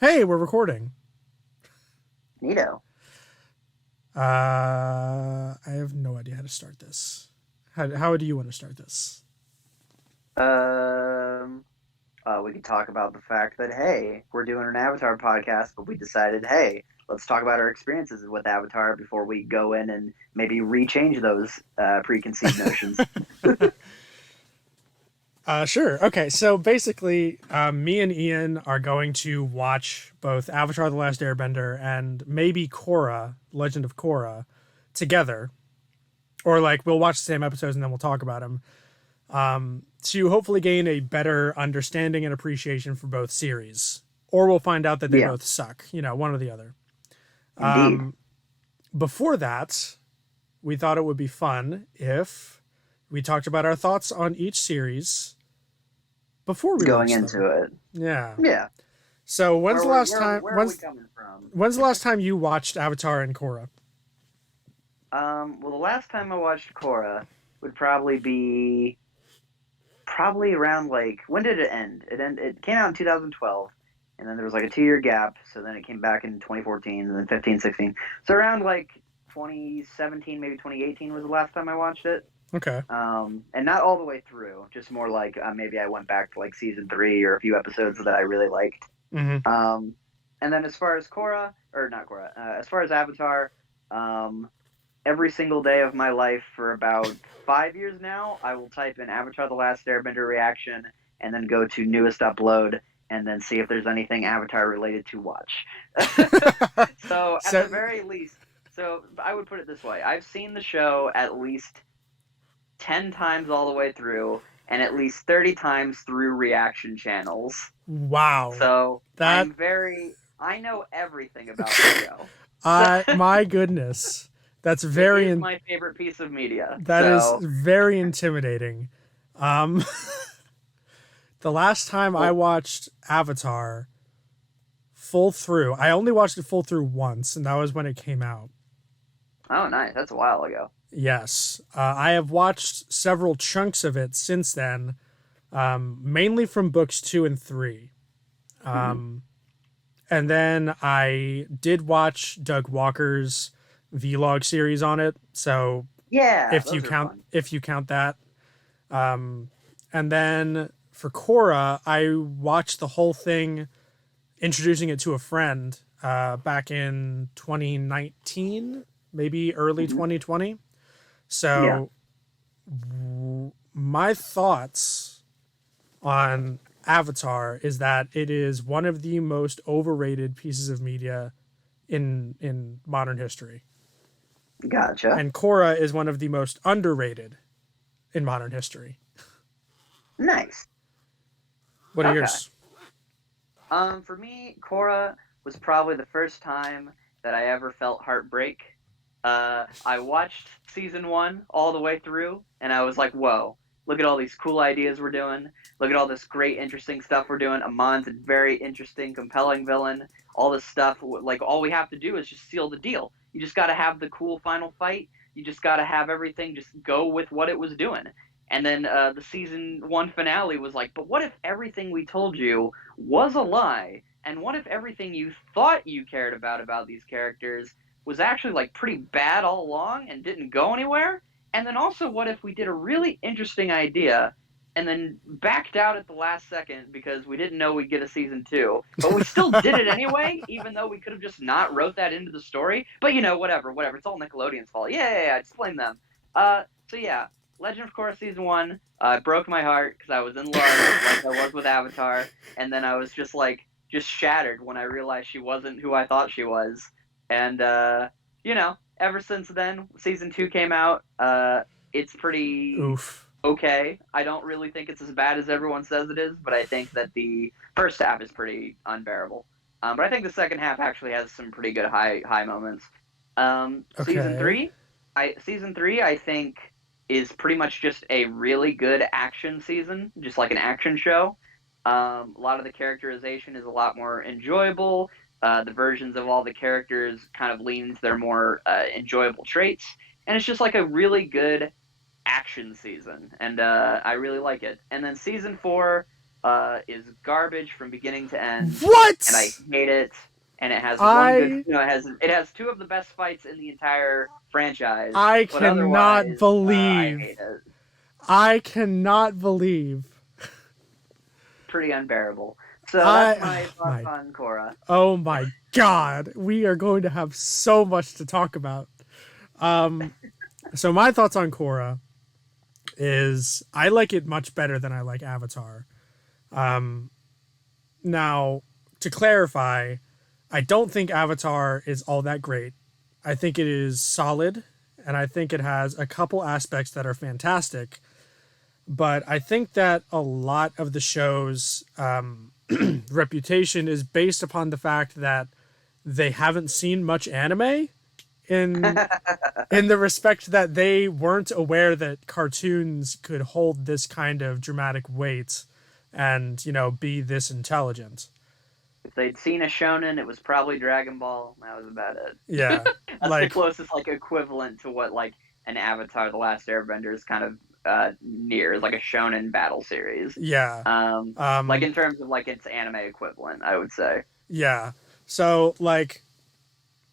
Hey, we're recording. Neato. I have no idea how to start this. How do you want to start this? Um, we could talk about the fact that hey, we're doing an Avatar podcast, but we decided, hey, let's talk about our experiences with Avatar before we go in and maybe rechange those preconceived notions. Sure. Okay, so basically, me and Ian are going to watch both Avatar: The Last Airbender and maybe Korra, Legend of Korra, together, or like we'll watch the same episodes and then we'll talk about them, to hopefully gain a better understanding and appreciation for both series. Or we'll find out that they Yeah, both suck. One or the other. indeed. Before that, we thought it would be fun if we talked about our thoughts on each series before we Going watch into them. it, Yeah. yeah. So Where we where are we coming from? when's the last time you watched Avatar and Korra? Well, the last time I watched Korra would probably be around like when did it end? It came out in 2012, and then there was like a 2 year gap. So then it came back in 2014, and then 15, 16. So around like 2017, maybe 2018 was the last time I watched it. Okay. And not all the way through, just more like maybe I went back to like season three or a few episodes that I really liked. Mm-hmm. Um, and then as far as Korra, or not Korra, as far as Avatar, um, every single day of my life for about 5 years now, I will type in Avatar The Last Airbender reaction and then go to newest upload and then see if there's anything Avatar related to watch. So at So the very least, so I would put it this way: I've seen the show at least 10 times all the way through, and at least 30 times through reaction channels. wow. So That I know everything about the show. So my goodness. That's it very is in, my favorite piece of media. that is So very intimidating. Um the last time I well, watched Avatar full through, I only watched it full through once, and that was when it came out. oh, nice. That's a while ago. Yes, I have watched several chunks of it since then, mainly from books two and three. Hmm. And then I did watch Doug Walker's vlog series on it. So Yeah, those are fun. if you count that, and then for Korra, I watched the whole thing, introducing it to a friend back in 2019, maybe early Hmm. 2020. Yeah, So my thoughts on Avatar is that it is one of the most overrated pieces of media in modern history, gotcha. and Korra is one of the most underrated in modern history. Nice. What are Okay. yours? For me, Korra was probably the first time that I ever felt heartbreak. I watched season one all the way through, and I was like, "Whoa! Look at all these cool ideas we're doing. Look at all this great, interesting stuff we're doing. Amon's a very interesting, compelling villain. All this stuff, like all we have to do is just seal the deal. You just got to have the cool final fight. You just got to have everything just go with what it was doing." And then the season one finale was like, "But what if everything we told you was a lie? And what if everything you thought you cared about these characters was actually like pretty bad all along and didn't go anywhere? And then also, what if we did a really interesting idea and then backed out at the last second because we didn't know we'd get a season two, but we still did it anyway, even though we could have just not wrote that into the story? But whatever. It's all Nickelodeon's fault. Yeah, just blame them. So yeah, Legend of Korra season one broke my heart because I was in love, like I was with Avatar, and then I was just like just shattered when I realized she wasn't who I thought she was. And ever since then, season two came out. It's pretty Oof. okay. I don't really think it's as bad as everyone says it is, but I think that the first half is pretty unbearable. But I think the second half actually has some pretty good high moments. Season Okay. three, I think is pretty much just a really good action season, just like an action show. A lot of the characterization is a lot more enjoyable. The versions of all the characters kind of lean into their more enjoyable traits, and it's just like a really good action season, and I really like it. And then season four, is garbage from beginning to end, and I What? hate it. And it has one good, I it has two of the best fights in the entire franchise, I but cannot otherwise, I believe. hate it. I cannot believe. Pretty unbearable. So that's I my oh thoughts my on Korra. oh my god. We are going to have so much to talk about. Um so my thoughts on Korra is I like it much better than I like Avatar. Um Now, to clarify, I don't think Avatar is all that great. I think it is solid, and I think it has a couple aspects that are fantastic. But I think that a lot of the show's reputation is based upon the fact that they haven't seen much anime in in the respect that they weren't aware that cartoons could hold this kind of dramatic weight and be this intelligent. If they'd seen a shonen, it was probably Dragon Ball. That was about Yeah, it. That's the like closest like equivalent to what like an Avatar: The Last Airbender is kind of near, like a shonen battle series. yeah, Um, like um, in terms of like its anime equivalent, I would say. yeah. So like,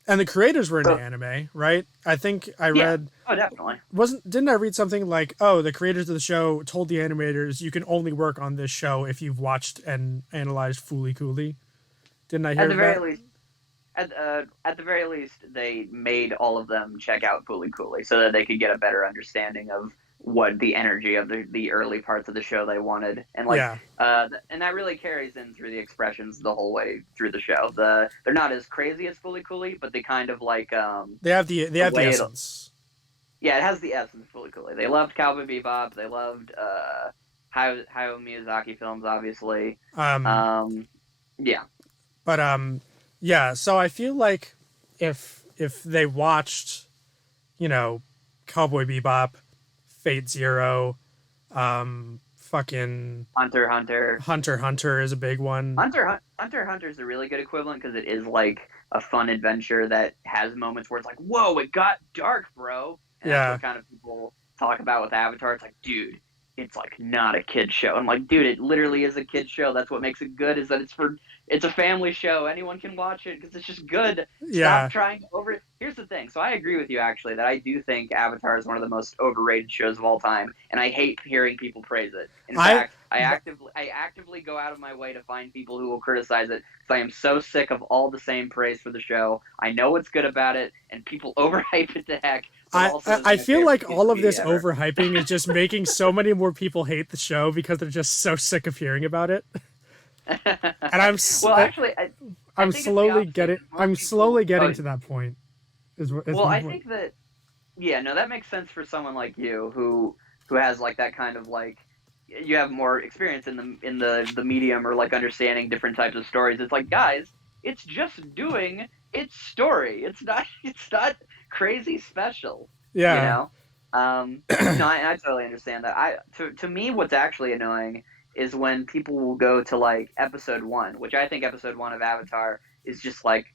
and the creators were into So anime, right? I think I yeah, read oh definitely. wasn't didn't I read something like, oh, the creators of the show told the animators you can only work on this show if you've watched and analyzed Fooly Cooley. Didn't I At hear the of very that? least, at the very least, they made all of them check out Fooly Cooley so that they could get a better understanding of what the energy of the early parts of the show they wanted, and like Yeah, and that really carries in through the expressions the whole way through the show. They're not as crazy as Fooly Cooley, but they kind of like they the have the way it, essence. yeah, it has the essence of Fooly Cooley. They loved Cowboy Bebop. They loved Hayao Miyazaki films, obviously. Um, Um, yeah, but yeah. So I feel like if they watched, you know, Cowboy Bebop, Fate Zero, fucking Hunter x Hunter. Hunter x Hunter is a big one. Hunter x Hunter is a really good equivalent because it is like a fun adventure that has moments where it's like, whoa, it got dark, bro. And that's Yeah, what kind of people talk about with Avatar. It's like, dude, it's like not a kid show. I'm like, dude, it literally is a kid show. That's what makes it good, is that it's a family show. Anyone can watch it because it's just good. Stop yeah. trying to over. Here's the thing. So I agree with you actually that I do think Avatar is one of the most overrated shows of all time, and I hate hearing people praise it. In I fact, I actively go out of my way to find people who will criticize it because I am so sick of all the same praise for the show. I know what's good about it, and people overhype it to heck, but also is I my feel favorite like piece all of of this media ever. overhyping is just making so many more people hate the show because they're just so sick of hearing about it. And Well, actually, I think it's the opposite. Most I'm slowly people. getting to that point. Is Well, my I point. think that yeah, no, that makes sense for someone like you who has like that kind of like you have more experience in the medium or like understanding different types of stories. It's like, guys, it's just doing its story. It's not it's not crazy special, you Yeah. know. No, I totally understand that. To me, what's actually annoying is when people will go to like episode one, which I think episode one of Avatar is just like.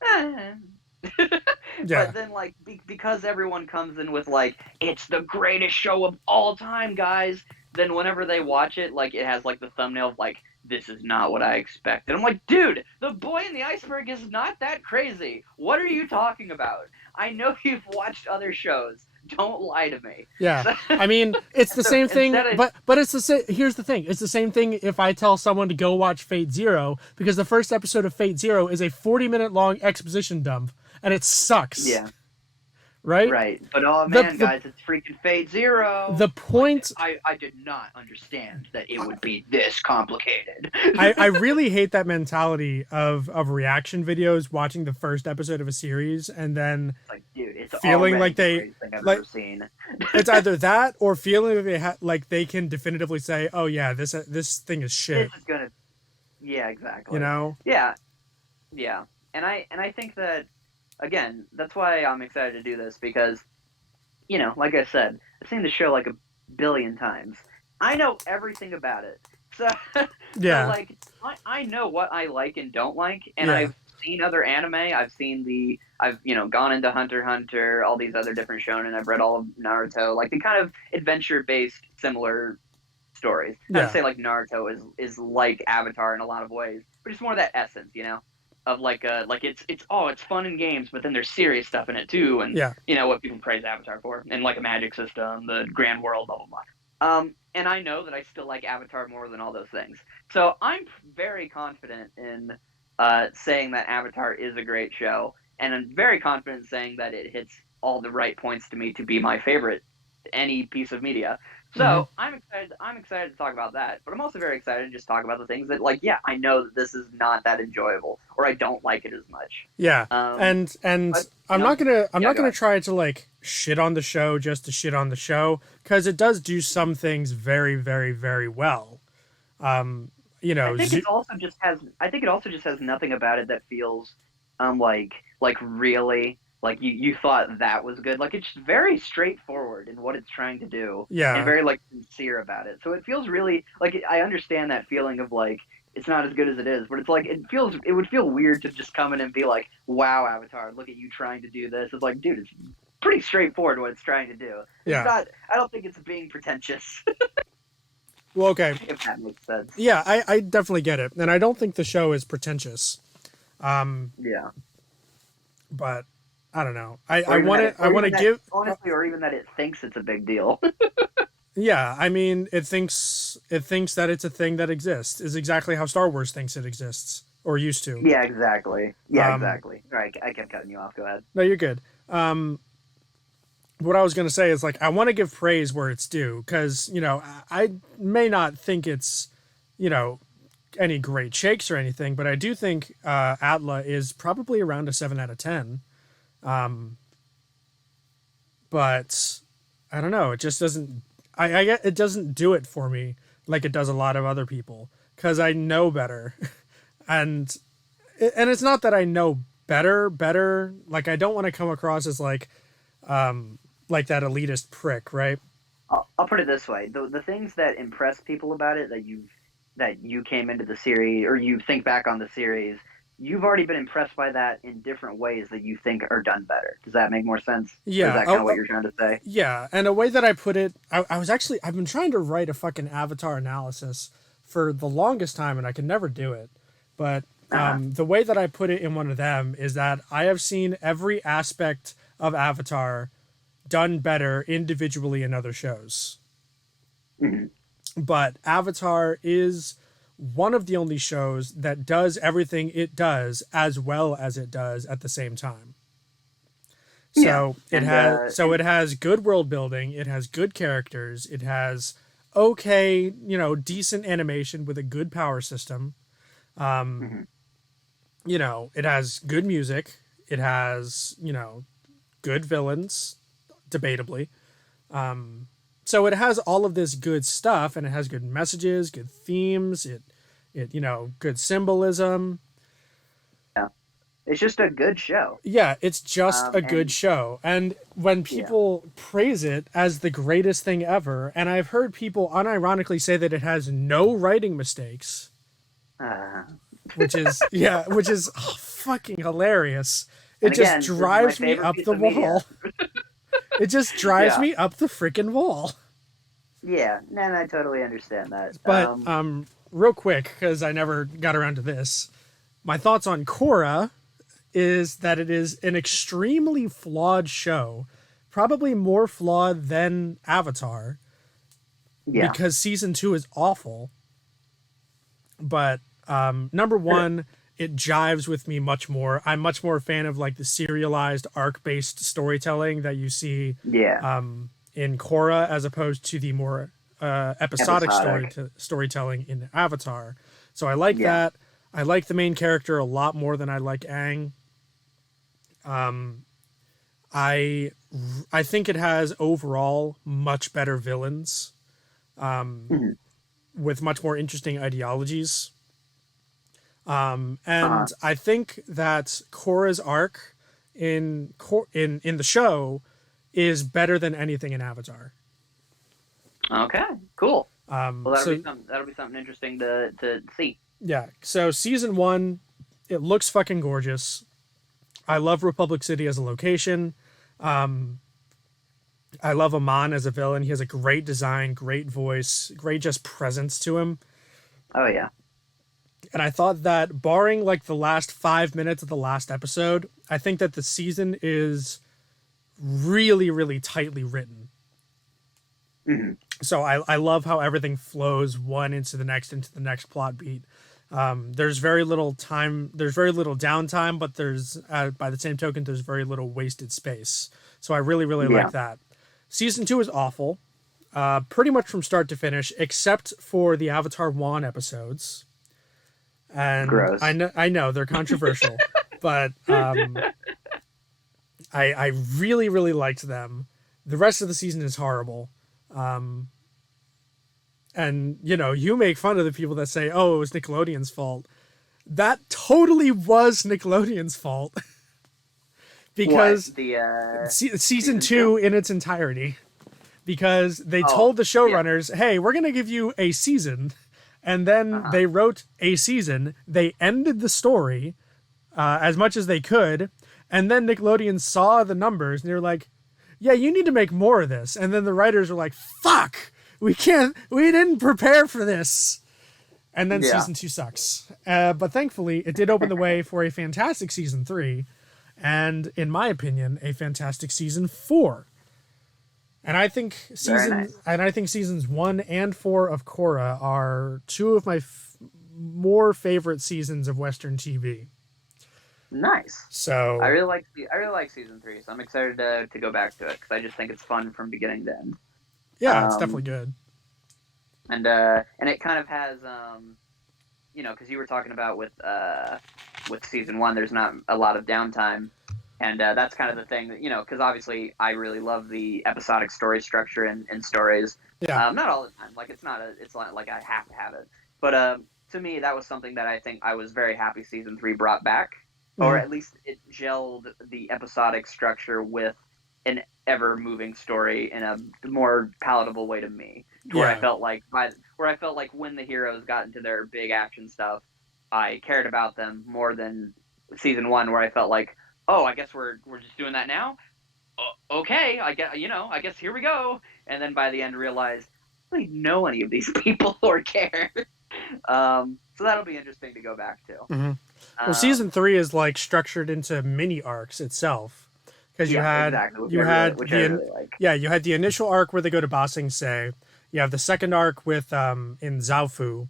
Yeah. But then like because everyone comes in with like it's the greatest show of all time, guys, then whenever they watch it, like it has like the thumbnail of like this is not what I expected. I'm like, dude, the boy in the iceberg is not that crazy. What are you talking about? I know you've watched other shows. Don't lie to me. Yeah. So, I mean, it's the so same thing, instead of but it's the same. Here's the thing: it's the same thing if I tell someone to go watch Fate Zero because the first episode of Fate Zero is a 40-minute long exposition dump, and it sucks, yeah, right? right. But oh The man, the guys, it's freaking Fate Zero. the Like point I did not understand that it would be this complicated. I really hate that mentality of reaction videos watching the first episode of a series and then It's like, dude, it's feeling already like the they greatest thing I've like ever seen. it's either that or feeling like like they can definitively say, "Oh yeah, this thing is This shit." is gonna, yeah, You exactly. know? Yeah, yeah, and I think that again, that's why I'm excited to do this because like I said, I've seen the show like a billion times. I know everything about it. So, so Yeah. like, I know what I like and don't like, and Yeah. I've seen other anime. I've gone into Hunter x Hunter, all these other different shonen. I've read all of Naruto, like the kind of adventure based, similar stories. Not to Yeah. say like Naruto is like Avatar in a lot of ways, but it's more that essence, of like it's fun in games, but then there's serious stuff in it too, and Yeah. what people praise Avatar for, and like a magic system, the grand world, blah blah blah. And I know that I still like Avatar more than all those things, so I'm very confident in saying that Avatar is a great show, and I'm very confident in saying that it hits all the right points to me to be my favorite any piece of media. Hmm. So I'm excited. I'm excited to talk about that, but I'm also very excited to just talk about the things that, like, yeah, I know that this is not that enjoyable, or I don't like it as much. Yeah. Um, And but I'm yeah, not go gonna ahead. try to like shit on the show just to shit on the show, because it does do some things very, very, very well. Um, you I know, think it's also just has. I think it also just has nothing about it that feels, like really like you thought that was good. Like it's very straightforward in what it's trying to do, and yeah. very like sincere about it. So it feels really like I understand that feeling of like it's not as good as it is, but it's like it would feel weird to just come in and be like, wow, Avatar, look at you trying to do this. It's like, dude, it's pretty straightforward what it's trying to do. It's Yeah. not. I don't think it's being pretentious, Well, okay. if that makes sense. Yeah, I definitely get it, and I don't think the show is pretentious. Um, Yeah. but I don't know. I Or I even want that to I want to give. honestly, or even that it thinks it's a big deal. Yeah, I mean, it thinks that it's a thing that exists. Is exactly how Star Wars thinks it exists or used to. Yeah, exactly. Yeah, Um, exactly. All right, I kept cutting you off. Go ahead. no, you're good. What I was gonna say is like I want to give praise where it's due, because I may not think it's you know any great shakes or anything, but I do think Atla is probably around a 7 out of 10. But I don't know. It just doesn't. I get it doesn't do it for me like it does a lot of other people, because I know better, and it's not that I know better. Like I don't want to come across as like that elitist prick, right? I'll put it this way: the things that impress people about it that you came into the series or you think back on the series, you've already been impressed by that in different ways that you think are done better. Does that make more sense? Or is Yeah. that kind of what you're trying to say? Yeah. And a way that I put it, I've been trying to write a fucking Avatar analysis for the longest time, and I can never do it. But Uh-huh. the way that I put it in one of them is that I have seen every aspect of Avatar done better individually in other shows. Hmm. But Avatar is one of the only shows that does everything it does as well as it does at the same time. Yeah, So it and has so it has good world building, it has good characters, it has okay, decent animation with a good power system. mhm. It has good music, it has, good villains, debatably. So it has all of this good stuff, and it has good messages, good themes, good symbolism. Yeah, it's just a good show. Yeah, it's just a good And show. And when yeah, people praise it as the greatest thing ever, and I've heard people unironically say that it has no writing mistakes, uh, which is fucking hilarious. It and just again, this is my drives me favorite up piece the of media. wall. It just drives Yeah, me up the freaking wall. yeah, and I totally understand that. But real quick, because I never got around to this, my thoughts on Korra is that it is an extremely flawed show, probably more flawed than Avatar, Yeah. because season 2 is awful. But number one, it jives with me much more. I'm much more a fan of like the serialized arc-based storytelling that you see Yeah, in Korra, as opposed to the more episodic episodic. storytelling in Avatar. So I like Yeah. that. I like the main character a lot more than I like Aang. I I think it has overall much better villains Mhm. with much more interesting ideologies. Uh-huh. And I think that Korra's arc in the show is better than anything in Avatar. Okay. Cool. Well, So that'll be something interesting to see. yeah, so season 1, it looks fucking gorgeous. I love Republic City as a location. I love Amon as a villain. He has a great design, great voice, great just presence to him. Oh yeah. And I thought that, barring like the last 5 minutes of the last episode, I think that the season is really, really tightly written. Mm-hmm. So I love how everything flows one into the next plot beat. There's very little time, there's very little downtime, but there's, by the same token, there's very little wasted space. So I really, really Yeah. like that. Season 2 is awful, pretty much from start to finish, except for the Avatar 1 episodes. And Gross. I know they're controversial, but I really, really liked them. The rest of the season is horrible. And, you know, you make fun of the people that say, oh, it was Nickelodeon's fault. That totally was Nickelodeon's fault. Because what, the season 2 in its entirety. Because they Oh, told the yeah. showrunners, hey, we're going to give you a season. And then they wrote a season. They ended the story as much as they could. And then Nickelodeon saw the numbers and they were like, yeah, you need to make more of this. And then the writers were like, fuck, we didn't prepare for this. And then Yeah. season 2 sucks. But thankfully, it did open the way for a fantastic season 3. And in my opinion, a fantastic season 4. And I think seasons 1 and 4 of Korra are two of my more favorite seasons of Western TV. Nice. So I really like season 3, so I'm excited to go back to it because I just think it's fun from beginning to end. yeah, it's definitely good. And it kind of has you know, because you were talking about with season 1, there's not a lot of downtime, and that's kind of the thing that, you know, because obviously I really love the episodic story structure in stories. Yeah. Not all the time, like it's not like I have to have it, but to me that was something that I think I was very happy season 3 brought back. Or at least it gelled the episodic structure with an ever-moving story in a more palatable way to me. Where I felt like when the heroes got into their big action stuff, I cared about them more than season 1, where I felt like, oh, I guess we're just doing that now. Okay, I guess here we go. And then by the end, realized I don't even know any of these people or care. So that'll be interesting to go back to. Mm-hmm. Well, season 3 is like structured into mini arcs itself, because you had the initial arc where they go to Ba Sing Se. You have the second arc with in Zaofu,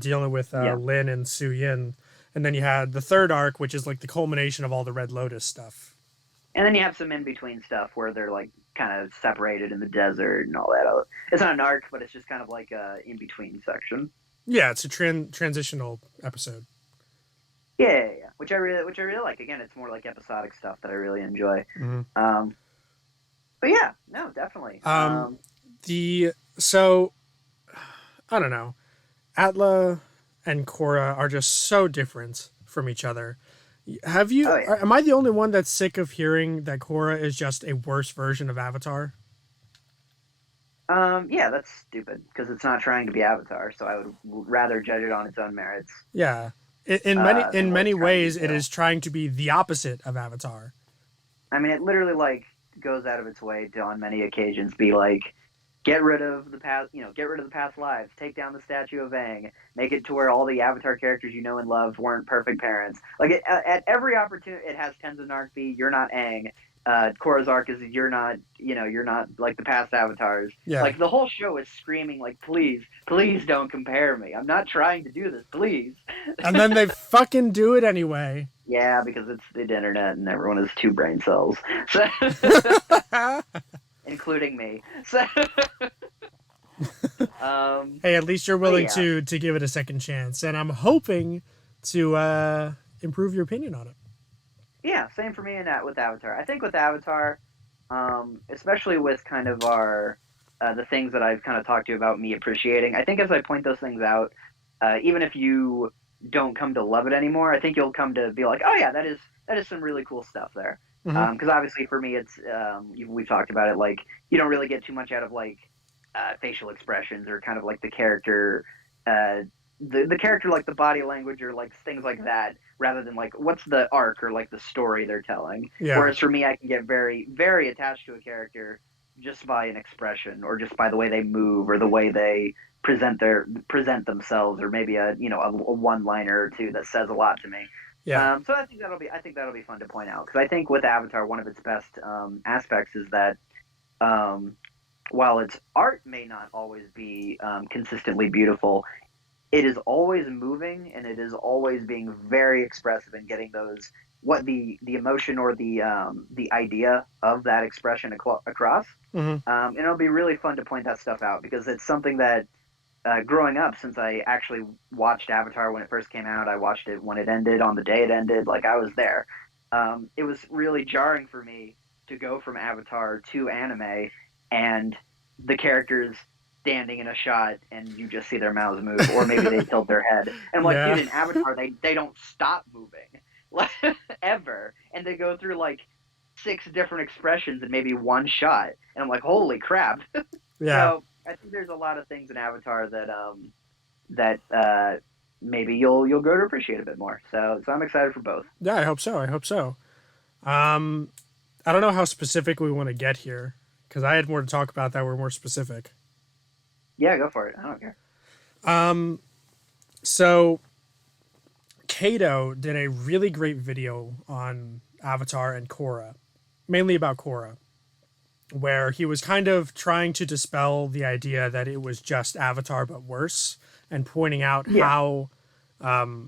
dealing with Lin and Su Yin, and then you had the third arc, which is like the culmination of all the Red Lotus stuff. And then you have some in between stuff where they're like kind of separated in the desert and all that. It's not an arc, but it's just kind of like a in between section. Yeah, it's a transitional episode. Yeah, which I really like. Again, it's more like episodic stuff that I really enjoy. Mm-hmm. But yeah, no, definitely. So I don't know, Atla and Korra are just so different from each other. Have you? Oh, yeah. Am I the only one that's sick of hearing that Korra is just a worse version of Avatar? Yeah, that's stupid because it's not trying to be Avatar. So I would rather judge it on its own merits. Yeah. In many ways, it is trying to be the opposite of Avatar. I mean, it literally like goes out of its way to, on many occasions, be like, get rid of the past lives, take down the statue of Aang, make it to where all the Avatar characters you know and love weren't perfect parents. Like at every opportunity, it has Tenzin arc be, you're not Aang. Korra's arc is you're not like the past Avatars. Yeah. Like the whole show is screaming like, please don't compare me. I'm not trying to do this, please. And then they fucking do it anyway. Yeah, because it's the internet and everyone has 2 brain cells, so including me. So, hey, at least you're willing to give it a second chance, and I'm hoping to improve your opinion on it. Yeah, same for me in that with Avatar. I think with Avatar, especially with kind of our the things that I've kind of talked to you about me appreciating, I think as I point those things out, even if you don't come to love it anymore, I think you'll come to be like, oh yeah, that is some really cool stuff there. Because obviously for me, it's we've talked about it, like you don't really get too much out of like facial expressions or kind of like the character. The character, like the body language or like things like that, rather than like what's the arc or like the story they're telling. Yeah. Whereas for me, I can get very, very attached to a character just by an expression or just by the way they move or the way they present themselves or maybe a one liner or two that says a lot to me. Yeah. So I think that'll be fun to point out because I think with Avatar one of its best aspects is that um, while its art may not always be consistently beautiful, it is always moving and it is always being very expressive and getting those what the emotion or the idea of that expression across. Hmm. And it'll be really fun to point that stuff out because it's something that growing up, since I actually watched Avatar when it first came out, I watched it when it ended, on the day it ended, like I was there. It was really jarring for me to go from Avatar to anime and the characters standing in a shot and you just see their mouths move, or maybe they tilt their head. And I'm like, dude, Yeah. in Avatar, they don't stop moving like ever, and they go through like six different expressions in maybe one shot, and I'm like, holy crap! Yeah. So I think there's a lot of things in Avatar that maybe you'll grow to appreciate a bit more. So I'm excited for both. Yeah. I hope so. I hope so. Um, I don't know how specific we want to get here because I had more to talk about that were more specific. Yeah, go for it. I don't care. Um, so Kato did a really great video on Avatar and Korra, mainly about Korra, where he was kind of trying to dispel the idea that it was just Avatar but worse, and pointing out Yeah,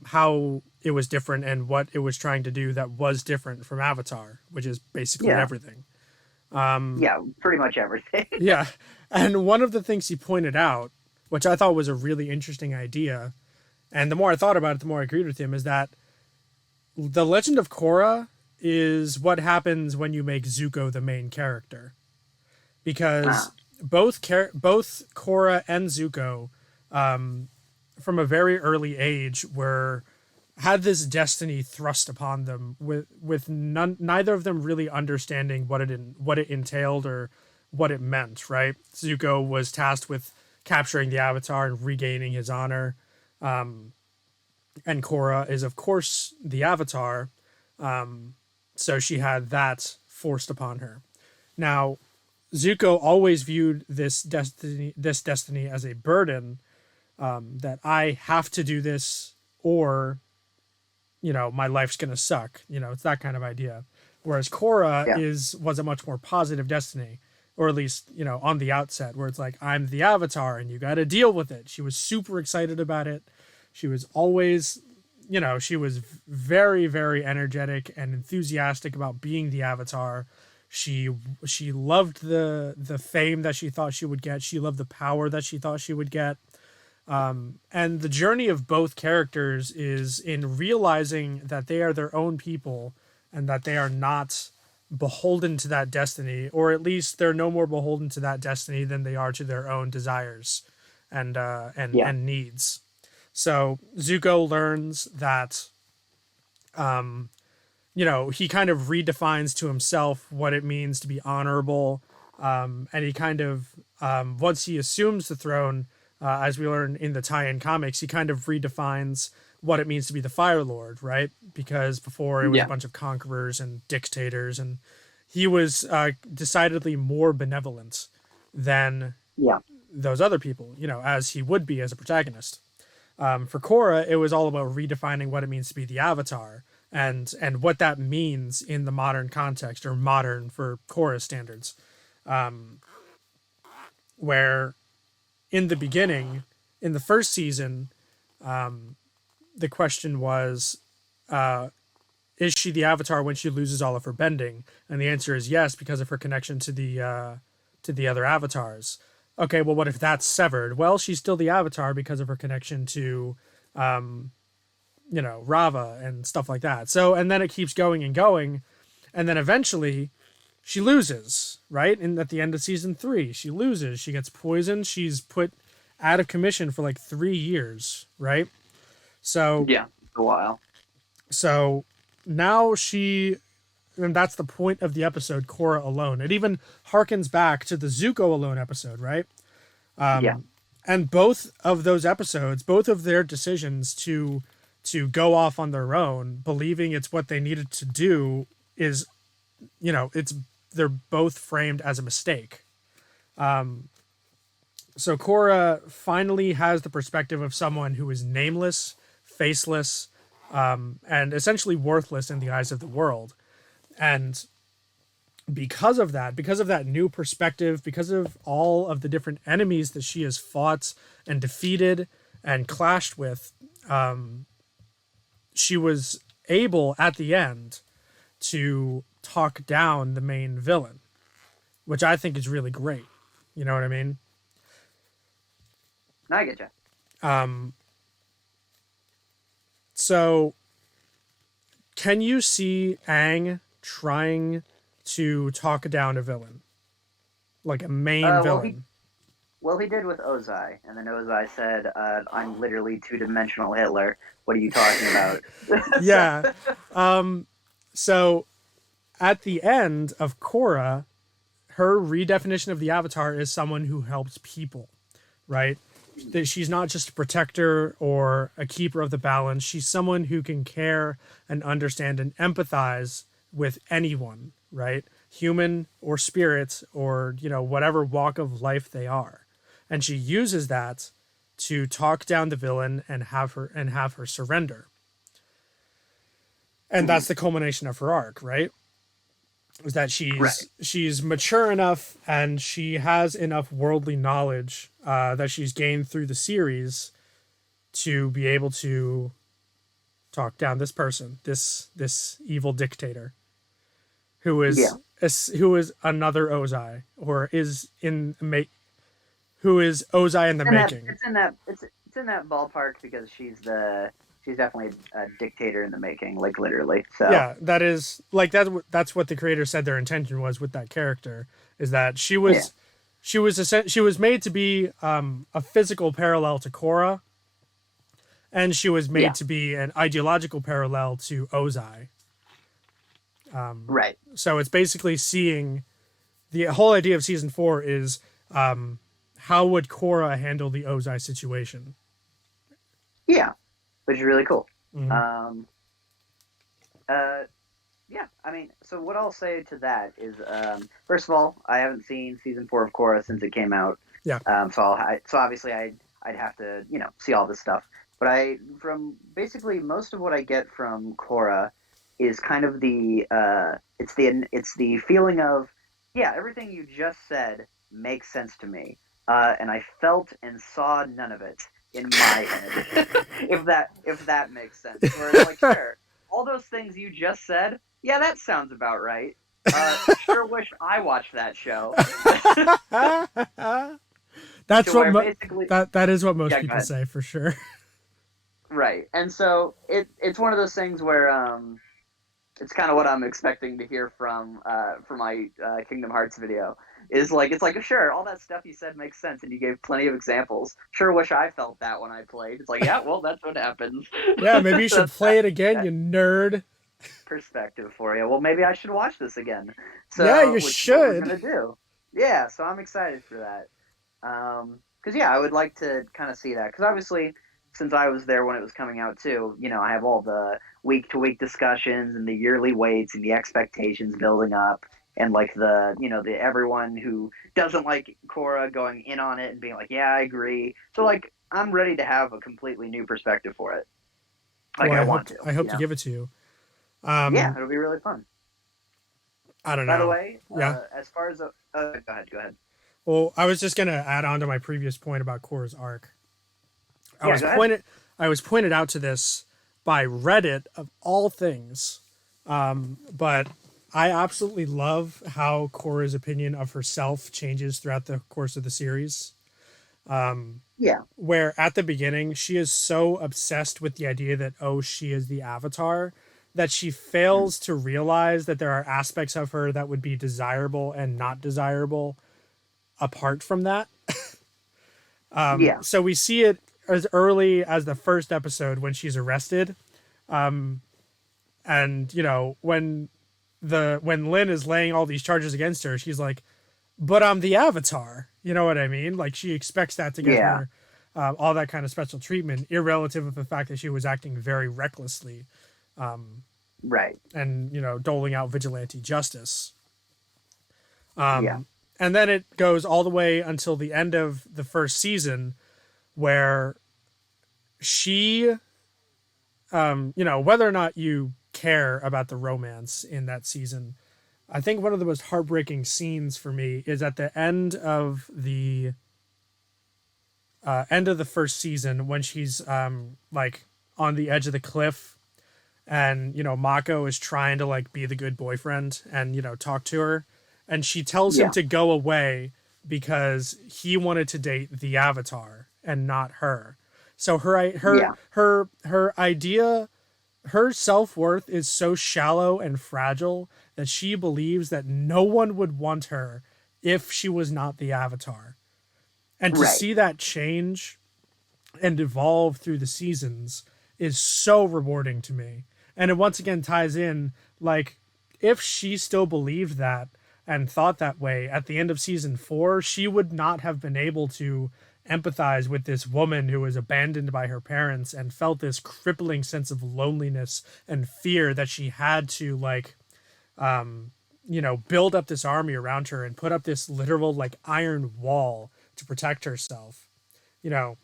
how it was different and what it was trying to do that was different from Avatar, which is basically yeah, everything. Um, yeah. Pretty much everything. yeah, and one of the things he pointed out, which I thought was a really interesting idea, and the more I thought about it, the more I agreed with him, is that the Legend of Korra is what happens when you make Zuko the main character, because Ah, both Korra and Zuko, um, from a very early age, were had this destiny thrust upon them with neither of them really understanding what it entailed or what it meant. Right, Zuko was tasked with capturing the Avatar and regaining his honor, and Korra is of course the Avatar, so she had that forced upon her. Now, Zuko always viewed this destiny as a burden, that I have to do this or my life's gonna suck. It's that kind of idea. Whereas Korra yeah, was a much more positive destiny, or at least on the outset, where it's like I'm the Avatar and you got to deal with it. She was super excited about it. She was always, she was very very energetic and enthusiastic about being the Avatar. She she loved the fame that she thought she would get. She loved the power that she thought she would get. And the journey of both characters is in realizing that they are their own people and that they are not beholden to that destiny, or at least they're no more beholden to that destiny than they are to their own desires yeah, and needs. So Zuko learns that he kind of redefines to himself what it means to be honorable. And he kind of, once he assumes the throne, as we learn in the tie-in comics, he kind of redefines what it means to be the Fire Lord, right? Because before it was a yeah, bunch of conquerors and dictators, and he was decidedly more benevolent than yeah, those other people, as he would be as a protagonist. For Korra, it was all about redefining what it means to be the Avatar and what that means in the modern context, or modern for Korra standards, where in the beginning, in the first season, the question was, is she the Avatar when she loses all of her bending? And the answer is yes, because of her connection to the other avatars. Okay, well, what if that's severed? Well, she's still the Avatar because of her connection to, Rava and stuff like that. So, and then it keeps going and going, and then eventually she loses, right? And at the end of season 3, she loses. She gets poisoned. She's put out of commission for like 3 years, right? So, yeah. A while. so now and that's the point of the episode, Korra Alone. It even harkens back to the Zuko Alone episode, right? Yeah, And both of those episodes, both of their decisions to go off on their own, believing it's what they needed to do, is, it's they're both framed as a mistake. So Korra finally has the perspective of someone who is nameless, faceless, and essentially worthless in the eyes of the world. And because of that new perspective, because of all of the different enemies that she has fought and defeated and clashed with, she was able at the end to talk down the main villain, which I think is really great. You know what I mean? No, I get you. So, can you see Aang trying to talk down a villain, like a main villain? Well, he did with Ozai, and then Ozai said, "I'm literally two-dimensional Hitler. What are you talking about?" Yeah. So, at the end of Korra, her redefinition of the Avatar is someone who helps people, right? That she's not just a protector or a keeper of the balance. She's someone who can care and understand and empathize with anyone, right? Human or spirit or, whatever walk of life they are. And she uses that to talk down the villain and have her surrender. And that's the culmination of her arc, right? Is that she's mature enough and she has enough worldly knowledge that she's gained through the series to be able to talk down this person, this evil dictator, who is another Ozai, or who is Ozai in the making. It's in that ballpark because she's definitely a dictator in the making, like literally. So yeah, that is like that's what the creator said their intention was with that character, is that she was made to be a physical parallel to Korra, and she was made to be an ideological parallel to Ozai. Right. So it's basically seeing the whole idea of season 4 is how would Korra handle the Ozai situation? Yeah, which is really cool. Mm-hmm. Yeah, I mean, so what I'll say to that is, first of all, I haven't seen season 4 of Korra since it came out. Yeah. So obviously I'd have to see all this stuff. But from basically most of what I get from Korra is kind of it's the feeling of, yeah, everything you just said makes sense to me, and I felt and saw none of it in my head. if that makes sense. Where it's like, sure, all those things you just said, yeah, that sounds about right. Sure wish I watched that show. That's that is what most people say, for sure. Right. And so it's one of those things where it's kind of what I'm expecting to hear from for my Kingdom Hearts video. Is like, it's like, sure, all that stuff you said makes sense, and you gave plenty of examples. Sure wish I felt that when I played. It's like, yeah, well, that's what happens. Yeah, maybe you should play it again, you nerd. Perspective for you. Well, maybe I should watch this again. So, yeah, you should. What we're gonna do. Yeah, so I'm excited for that. Because yeah, I would like to kind of see that. Because obviously, since I was there when it was coming out too, I have all the week-to-week discussions and the yearly waits and the expectations building up, and like the everyone who doesn't like Korra going in on it and being like, yeah, I agree. So like, I'm ready to have a completely new perspective for it. Like, well, I hope to give it to you. Yeah, it'll be really fun. I don't know. By the way, yeah. As far as go ahead. Well, I was just gonna add on to my previous point about Korra's arc. I was pointed out to this by Reddit of all things, but I absolutely love how Korra's opinion of herself changes throughout the course of the series. Where at the beginning she is so obsessed with the idea that she is the Avatar, that she fails to realize that there are aspects of her that would be desirable and not desirable apart from that. So we see it as early as the first episode when she's arrested. And when Lin is laying all these charges against her, she's like, but I'm the Avatar. You know what I mean? Like, she expects that to get her all that kind of special treatment, irrelative of the fact that she was acting very recklessly. Right. And, doling out vigilante justice. And then it goes all the way until the end of the first season where she, whether or not you care about the romance in that season, I think one of the most heartbreaking scenes for me is at the end of the first season when she's like on the edge of the cliff, and Mako is trying to like be the good boyfriend and talk to her, and she tells him Yeah, to go away because he wanted to date the Avatar and not her. So yeah, her idea, her self-worth is so shallow and fragile that she believes that no one would want her if she was not the Avatar. And to right. see that change and evolve through the seasons is so rewarding to me. And it once again ties in, like, if she still believed that and thought that way at the end of season 4, she would not have been able to empathize with this woman who was abandoned by her parents and felt this crippling sense of loneliness and fear that she had to, like, build up this army around her and put up this literal, like, iron wall to protect herself. You know,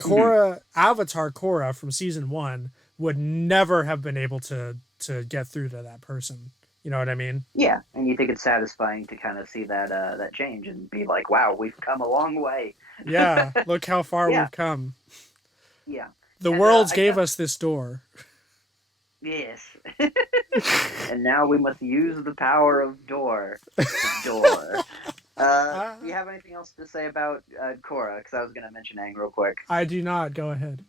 Hmm. Avatar Korra from season 1 would never have been able to get through to that person. You know what I mean? Yeah, and you think it's satisfying to kind of see that that change and be like, wow, we've come a long way. Yeah, look how far Yeah, we've come. yeah, The and worlds I gave guess us this door. yes. And now we must use the power of door. Do you have anything else to say about Korra? Because I was going to mention Aang real quick. I do not. Go ahead.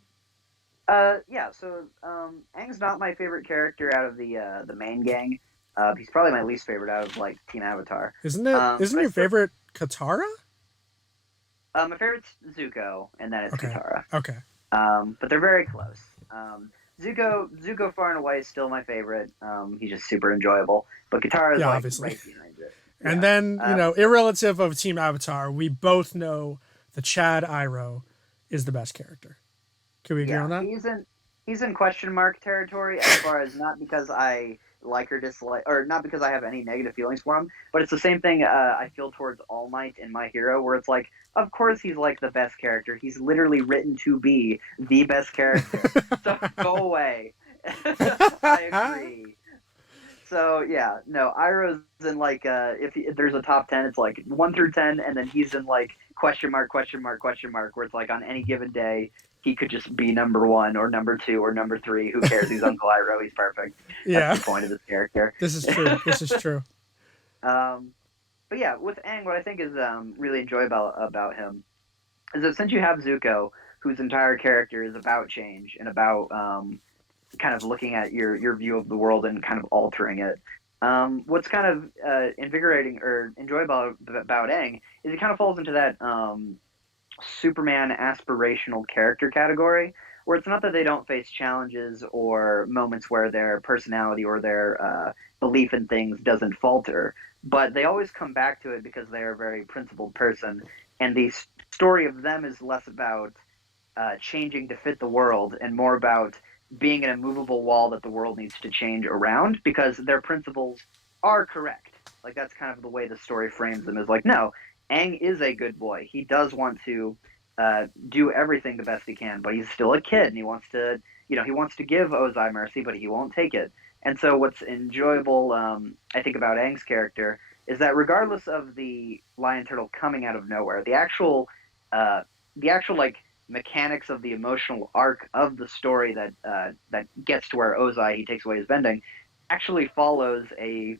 Yeah. So Aang's not my favorite character out of the main gang. He's probably my least favorite out of like Team Avatar. Isn't it? Isn't But I your still favorite Katara? my favorite's Zuko, and then it's Okay. Katara. Okay. But they're very close. Zuko far and away is still my favorite. He's just super enjoyable. But Katara is Yeah, like obviously. right behind it. And Yeah. then, But irrelative of Team Avatar, we both know the Chad Iroh is the best character. Can we agree yeah, on that? he's in question mark territory as far as not because I like or dislike, or not because I have any negative feelings for him, but it's the same thing I feel towards All Might in My Hero, where it's like, of course he's like the best character. He's literally written to be the best character. So go away. I agree. So yeah, no, Iroh's in like if there's a top 10, it's like 1 through 10, and then he's in like question mark, question mark, question mark, where it's like on any given day he could just be number 1 or number 2 or number 3. Who cares? He's Uncle Iroh. He's perfect. That's Yeah, the point of this character. this is true. This is true. um, but yeah, with Aang, what I think is really enjoyable about him is that since you have Zuko, whose entire character is about change and about kind of looking at your view of the world and kind of altering it. What's kind of invigorating or enjoyable about Aang is he kind of falls into that Superman aspirational character category, where it's not that they don't face challenges or moments where their personality or their belief in things doesn't falter, but they always come back to it because they are a very principled person, and the story of them is less about changing to fit the world and more about being an immovable wall that the world needs to change around because their principles are correct. Like that's kind of the way the story frames them is like, no, Aang is a good boy. He does want to do everything the best he can, but he's still a kid and he wants to, he wants to give Ozai mercy, but he won't take it. And so what's enjoyable, I think, about Aang's character is that regardless of the lion turtle coming out of nowhere, uh, the actual like mechanics of the emotional arc of the story that gets to where Ozai he takes away his bending actually follows a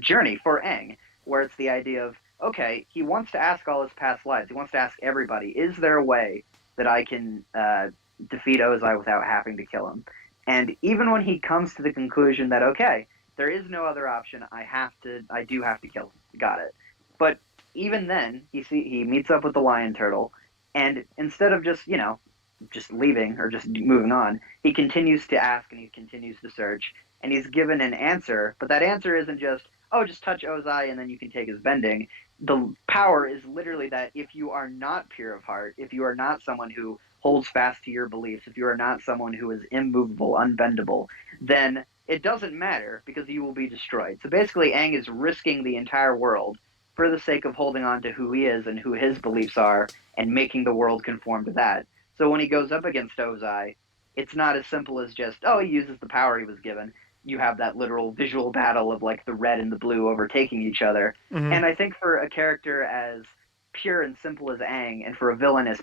journey for Aang, where it's the idea of okay, he wants to ask all his past lives. He wants to ask everybody, is there a way that I can defeat Ozai without having to kill him? And even when he comes to the conclusion that okay, there is no other option, I do have to kill him. Got it. But even then, he meets up with the lion turtle, and instead of just leaving or just moving on, he continues to ask and he continues to search, and he's given an answer. But that answer isn't just oh, just touch Ozai and then you can take his bending. The power is literally that if you are not pure of heart, if you are not someone who holds fast to your beliefs, if you are not someone who is immovable, unbendable, then it doesn't matter because you will be destroyed. So basically, Aang is risking the entire world for the sake of holding on to who he is and who his beliefs are and making the world conform to that. So when he goes up against Ozai, it's not as simple as just, oh, he uses the power he was given. You have that literal visual battle of like the red and the blue overtaking each other. Hmm. And I think for a character as pure and simple as Aang, and for a villain as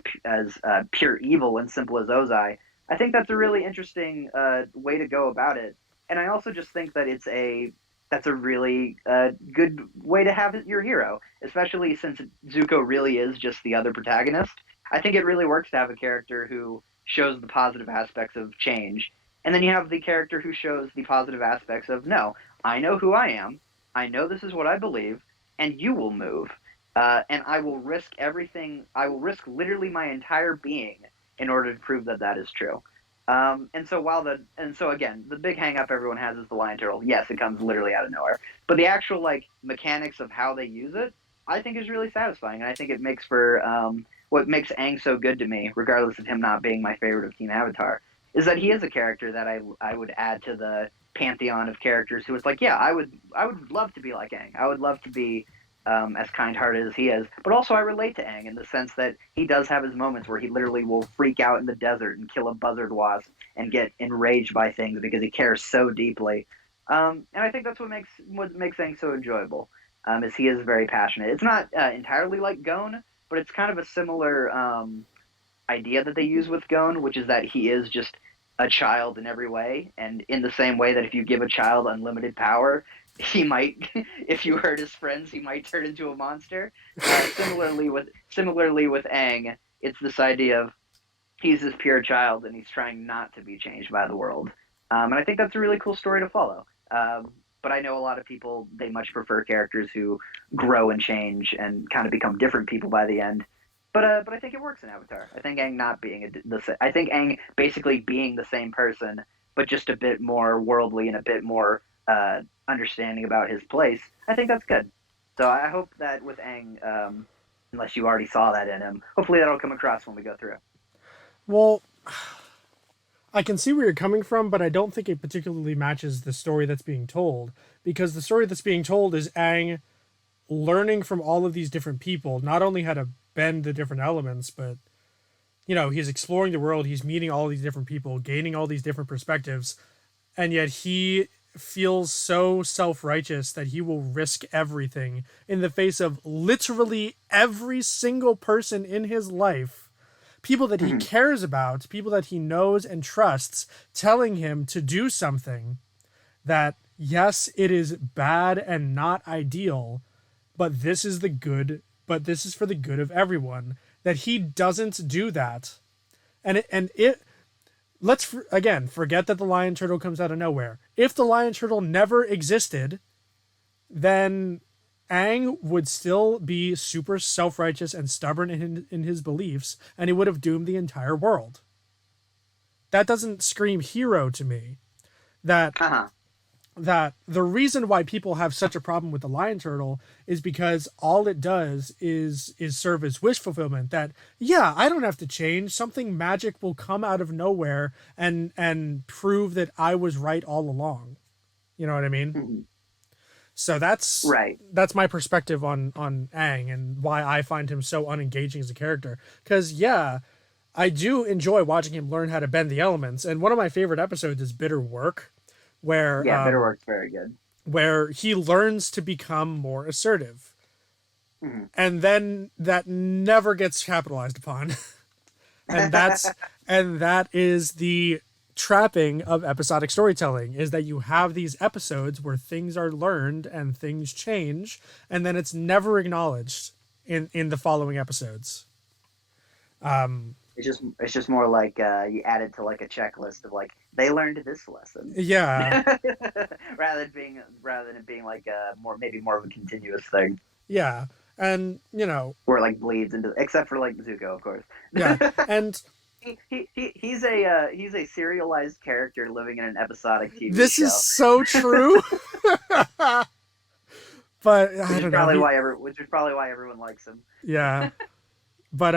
pure evil and simple as Ozai, I think that's a really interesting way to go about it. And I also just think that that's a really good way to have your hero, especially since Zuko really is just the other protagonist. I think it really works to have a character who shows the positive aspects of change, and then you have the character who shows the positive aspects of no, I know who I am, I know this is what I believe, and you will move, and I will risk everything. I will risk literally my entire being in order to prove that that is true. And so again, the big hang up everyone has is the lion turtle. Yes, it comes literally out of nowhere, but the actual like mechanics of how they use it, I think is really satisfying, and I think it makes for what makes Aang so good to me, regardless of him not being my favorite of Team Avatar, is that he is a character that I would add to the pantheon of characters who is like, yeah, I would love to be like Aang. I would love to be as kind-hearted as he is, but also I relate to Aang in the sense that he does have his moments where he literally will freak out in the desert and kill a buzzard wasp and get enraged by things because he cares so deeply. And I think that's what makes Aang so enjoyable. Is he is very passionate. It's not entirely like Gon, but it's kind of a similar idea that they use with Gon, which is that he is just a child in every way, and in the same way that if you give a child unlimited power, he might, if you hurt his friends, he might turn into a monster. Similarly with Aang, it's this idea of he's this pure child and he's trying not to be changed by the world. And I think that's a really cool story to follow. But I know a lot of people, they much prefer characters who grow and change and kind of become different people by the end. But I think it works in Avatar. I think Aang not being I think Aang basically being the same person, but just a bit more worldly and a bit more understanding about his place. I think that's good. So I hope that with Aang, unless you already saw that in him, hopefully that'll come across when we go through. Well, I can see where you're coming from, but I don't think it particularly matches the story that's being told, because the story that's being told is Aang learning from all of these different people, not only how to bend the different elements, but he's exploring the world, he's meeting all these different people, gaining all these different perspectives, and yet he feels so self-righteous that he will risk everything in the face of literally every single person in his life, people that he cares about, people that he knows and trusts, telling him to do something that, yes, it is bad and not ideal, but this is for the good of everyone, that he doesn't do that. Let's again forget that the lion turtle comes out of nowhere. If the lion turtle never existed, then Aang would still be super self-righteous and stubborn in his beliefs, and he would have doomed the entire world. That doesn't scream hero to me. That that the reason why people have such a problem with the lion turtle is because all it does is serve as wish fulfillment. That, yeah, I don't have to change, something magic will come out of nowhere and prove that I was right all along. You know what I mean? So that's Right. that's my perspective on Aang and why I find him so unengaging as a character, because yeah, I do enjoy watching him learn how to bend the elements, and one of my favorite episodes is Bitter Work, where Yeah, Bitter Work's very good. where he learns to become more assertive, and then that never gets capitalized upon. and that is the trapping of episodic storytelling, is that you have these episodes where things are learned and things change, and then it's never acknowledged in the following episodes. It's just more like you add it to like a checklist of like they learned this lesson. Yeah. rather than it being like more of a continuous thing. Yeah. And where it like bleeds into, except for like Zuko, of course. Yeah. And he's a serialized character living in an episodic TV this show. Is so true. But I don't know. Which is probably why everyone likes him. Yeah. But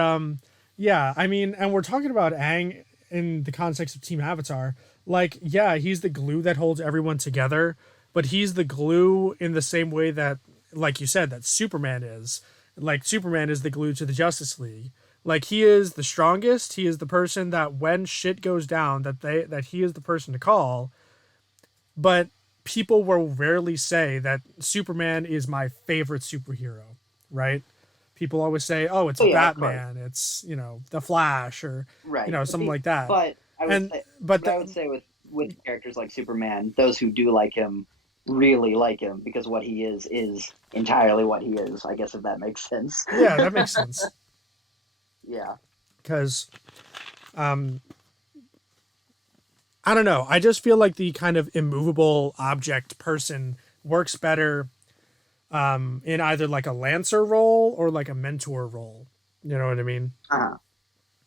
yeah, I mean, and we're talking about Aang in the context of Team Avatar. Like, yeah, he's the glue that holds everyone together, but he's the glue in the same way that like you said, that Superman is. Like Superman is the glue to the Justice League. Like he is the strongest. He is the person that when shit goes down, that he is the person to call. But people will rarely say that Superman is my favorite superhero, right? People always say, "Oh, it's Oh yeah, of course. Batman. It's the Flash, or Right. But something like that." but I would And say but but I would say with characters like Superman, those who do like him really like him because what he is entirely what he is. I guess if that makes sense. yeah, that makes sense Yeah. because um, I don't know. I just feel like the kind of immovable object person works better in either like a lancer role or like a mentor role. You know what I mean? Uh-huh.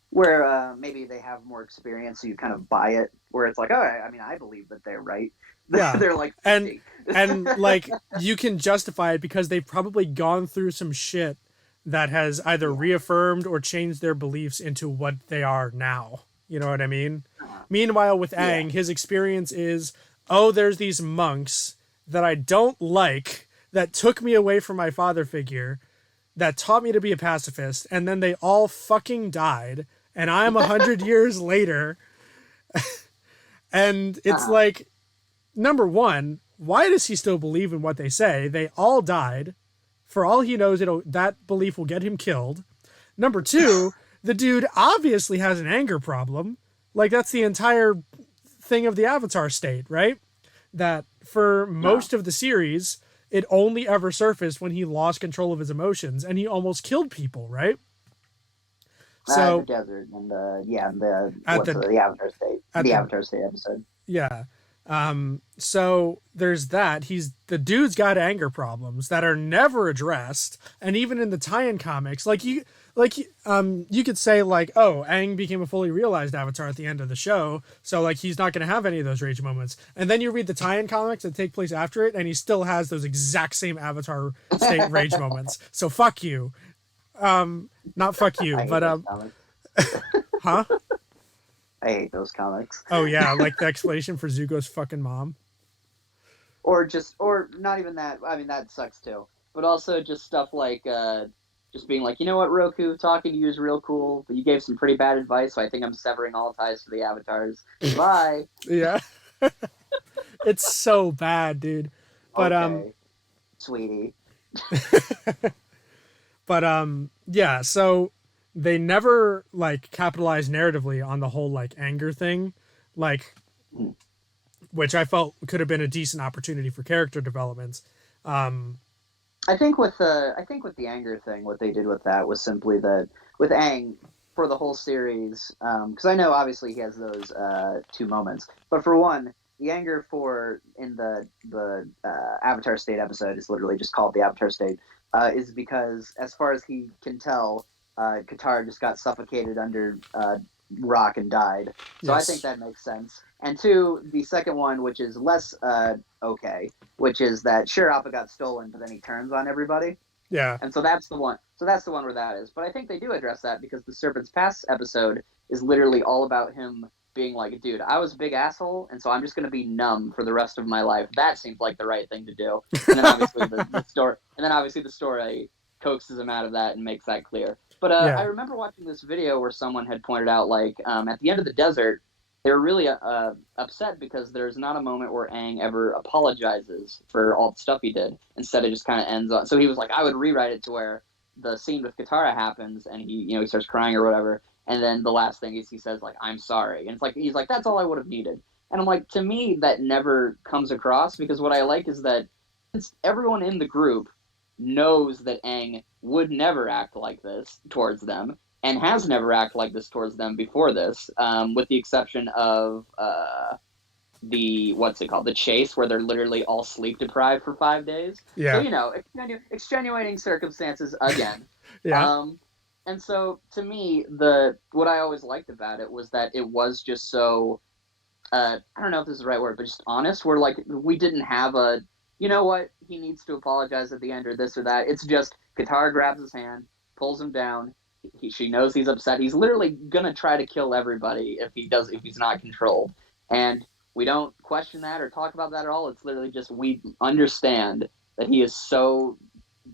Where maybe they have more experience, so you kind of buy it. Where it's like, oh, I mean, I believe that they're right. Yeah. They're like And 50. like you can justify it because they've probably gone through some shit that has either Yeah. reaffirmed or changed their beliefs into what they are now. You know what I mean? Uh-huh. Meanwhile, with Yeah. Aang, his experience is, oh, there's these monks that I don't like that took me away from my father figure, that taught me to be a pacifist, and then they all fucking died, and I'm 100 years later, and it's Uh-huh. like, number one, why does he still believe in what they say? They all died. For all he knows, that belief will get him killed. Number two, the dude obviously has an anger problem. Like that's the entire thing of the Avatar state, right? That for Uh-huh. most of the series, it only ever surfaced when he lost control of his emotions and he almost killed people, right? In the So desert and yeah, the at the the Avatar State, at the the Avatar State episode. yeah. So there's that. The dude's got anger problems that are never addressed, and even in the tie-in comics, you could say like, oh, Aang became a fully realized Avatar at the end of the show, so like he's not going to have any of those rage moments. And then you read the tie-in comics that take place after it, and he still has those exact same Avatar state rage moments. So fuck you. Not fuck you, I hate but those comics. huh? I hate those comics. Oh yeah, like the explanation for Zuko's fucking mom. Or not even that. I mean, that sucks too. But also just stuff like just being like, you know what, Roku, talking to you is real cool, but you gave some pretty bad advice, so I think I'm severing all ties to the avatars. Bye. Yeah. It's so bad, dude. But Okay, sweetie. yeah, so they never like capitalize narratively on the whole like anger thing, like Hmm. which I felt could have been a decent opportunity for character developments. Um I think with the anger thing, what they did with that was simply that with Aang for the whole series, because I know obviously he has those two moments, but for one, the anger for in the Avatar State episode is literally just called the Avatar State, is because as far as he can tell, Qatar just got suffocated under rock and died. So I think yes. that makes sense. And two, the second one, which is less okay, which is that sure Appa got stolen, but then he turns on everybody, Yeah. and so that's the one. So that's the one where that is. But I think they do address that because the Serpent's Pass episode is literally all about him being like, dude, I was a big asshole, and so I'm just gonna be numb for the rest of my life. That seems like the right thing to do. And then obviously the story coaxes him out of that and makes that clear. But I Yeah. remember watching this video where someone had pointed out, like, at the end of the desert, they were really upset because there's not a moment where Aang ever apologizes for all the stuff he did. Instead, it just kind of ends on. So he was like, I would rewrite it to where the scene with Katara happens and he starts crying or whatever, and then the last thing is he says like, I'm sorry, and it's like he's like, that's all I would have needed. And I'm like, to me that never comes across because what I like is that it's everyone in the group knows that Aang would never act like this towards them and has never acted like this towards them before this, with the exception of the what's it called, the chase, where they're literally all sleep deprived for 5 days. So Yeah. extenuating circumstances again. Yeah. Um, and so to me, the what I always liked about it was that it was just so I don't know if this is the right word, but just honest. Where like we didn't have a you know what he needs to apologize at the end or this or that. It's just Katara grabs his hand, pulls him down. She knows he's upset. He's literally gonna try to kill everybody if he's not controlled. And we don't question that or talk about that at all. It's literally just we understand that he is so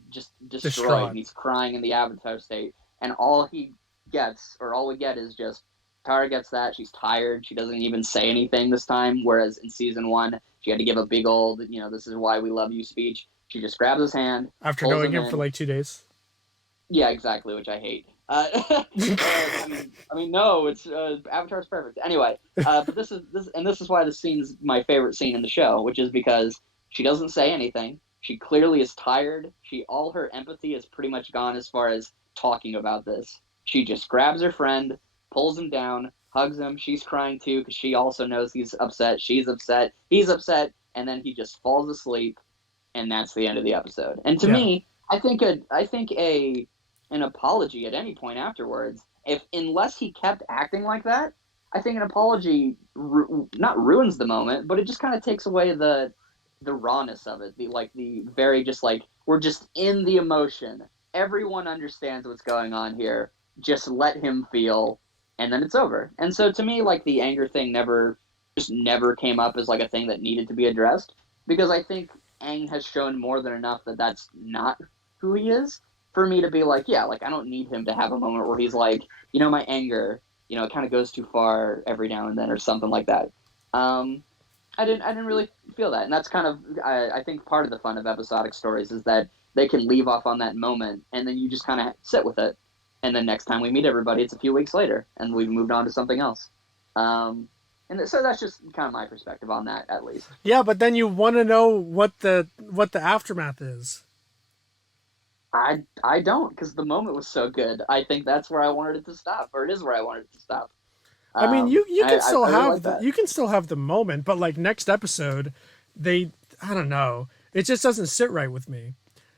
just destroyed, Distraught. and he's crying in the Avatar state, and all he gets, or all we get, is just Tara gets that she's tired. She doesn't even say anything this time. Whereas in season one, she had to give a big old, this is why we love you speech. She just grabs his hand, After pulls knowing him him for in. like 2 days. Yeah, exactly, which I hate. No, it's Avatar's perfect. Anyway, but this is why this scene's my favorite scene in the show, which is because she doesn't say anything. She clearly is tired. All her empathy is pretty much gone as far as talking about this. She just grabs her friend, pulls him down, hugs him. She's crying too because she also knows he's upset. She's upset. He's upset, and then he just falls asleep, and that's the end of the episode. And to Yeah. me, I think an apology at any point afterwards, if unless he kept acting like that, I think an apology not ruins the moment, but it just kind of takes away the rawness of it. The very just like we're just in the emotion. Everyone understands what's going on here. Just let him feel, and then it's over. And so to me, like the anger thing never came up as like a thing that needed to be addressed because I think Aang has shown more than enough that that's not who he is for me to be like, yeah, like I don't need him to have a moment where he's like, my anger, it kind of goes too far every now and then or something like that. Um, I didn't really feel that, and that's kind of I think part of the fun of episodic stories is that they can leave off on that moment, and then you just kind of sit with it, and then next time we meet everybody, it's a few weeks later, and we've moved on to something else. And so that's just kind of my perspective on that, at least. Yeah, but then you want to know what the aftermath is. I don't because the moment was so good. I think that's where I wanted it to stop, or it is where I wanted it to stop. I mean, you can still I really have like that. the moment, but like next episode, they I don't know. It just doesn't sit right with me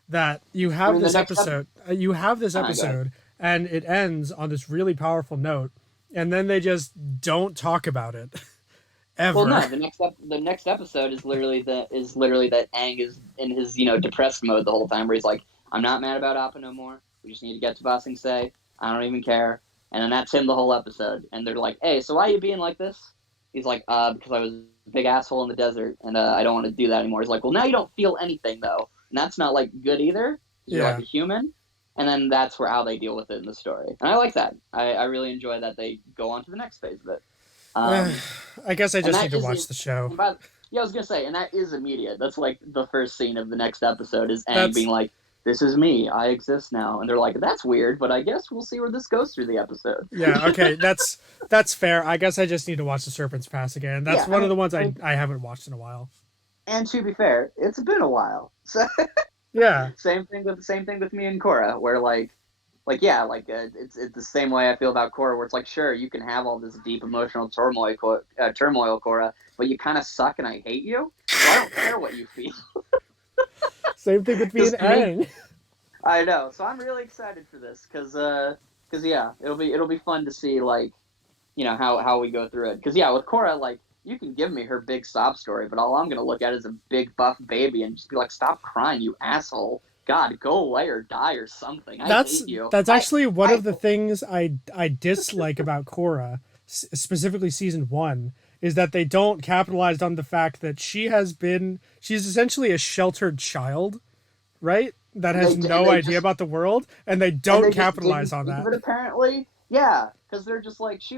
that I mean, the next ep- you have this go ahead. episode and it ends on this really powerful note, and then they just don't talk about it Well, ever. no, the next episode is literally that Aang is in his depressed mode the whole time, where he's like, "I'm not mad about Appa no more. We just need to get to Ba Sing Se. I don't even care." And then that's him the whole episode. And they're like, "Hey, so why are you being like this?" He's like, because I was a big asshole in the desert, and I don't want to do that anymore." He's like, "Well, now you don't feel anything though, and that's not like good either. 'Cause you're like Yeah. a human." And then that's how they deal with it in the story, and I like that. I really enjoy that they go on to the next phase of it. Um, I guess I and just need that to is watch the show. yeah, I was gonna say, and that is immediate. That's like the first scene of the next episode is Aang being That's like, "This is me. I exist now," and they're like, "That's weird, but I guess we'll see where this goes through the episode." Yeah, okay, that's fair. I guess I just need to watch The Serpent's Pass again. That's Yeah, one of the ones I haven't watched in a while. and to be fair, it's been a while. So Yeah. same thing with me and Korra, where like yeah, like it's the same way I feel about Korra, where it's like, sure, you can have all this deep emotional turmoil, Korra, but you kind of suck, and I hate you, so I don't care what you feel. Same thing with me Because and to me, Aang. I know. So I'm really excited for this because yeah, it'll be fun to see like how we go through it. Because yeah, with Korra, like you can give me her big sob story, but all I'm gonna look at is a big buff baby and just be like, stop crying, you asshole. God, go away or die or something. I That's hate you. that's actually one I of the things I dislike about Korra, specifically season 1, is that they don't capitalize on the fact that she's essentially a sheltered child, right? That has and no they idea just about the world, and they and don't they just capitalize didn't on think of that. it apparently. Yeah, because they're just like she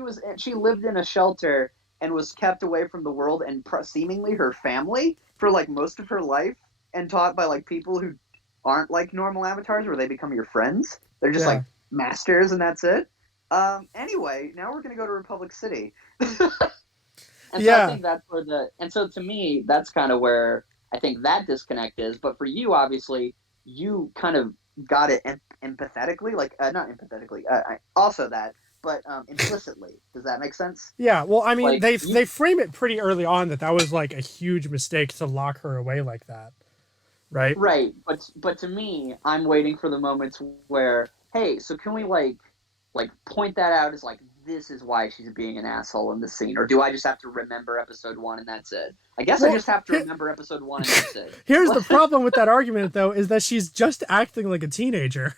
lived in a shelter and was kept away from the world and seemingly her family for like most of her life and taught by like people who aren't like normal avatars where they become your friends. They're just Yeah. like masters and that's it. Anyway, now we're gonna go to Republic City. And so I Yeah. think that's where and so to me, that's kind of where I think that disconnect is. But for you, obviously, you kind of got it empathetically, like not empathetically, also that, but implicitly. Does that make sense? Yeah, well, I mean, Like they frame it pretty early on that was like a huge mistake to lock her away like that, right? right, but to me, I'm waiting for the moments where, hey, so can we like point that out as like this is why she's being an asshole in the scene, or do I just have to remember episode 1 and that's it? I guess I Well, just have to remember episode 1 and that's it. here's the problem with that argument, though, is that she's just acting like a teenager.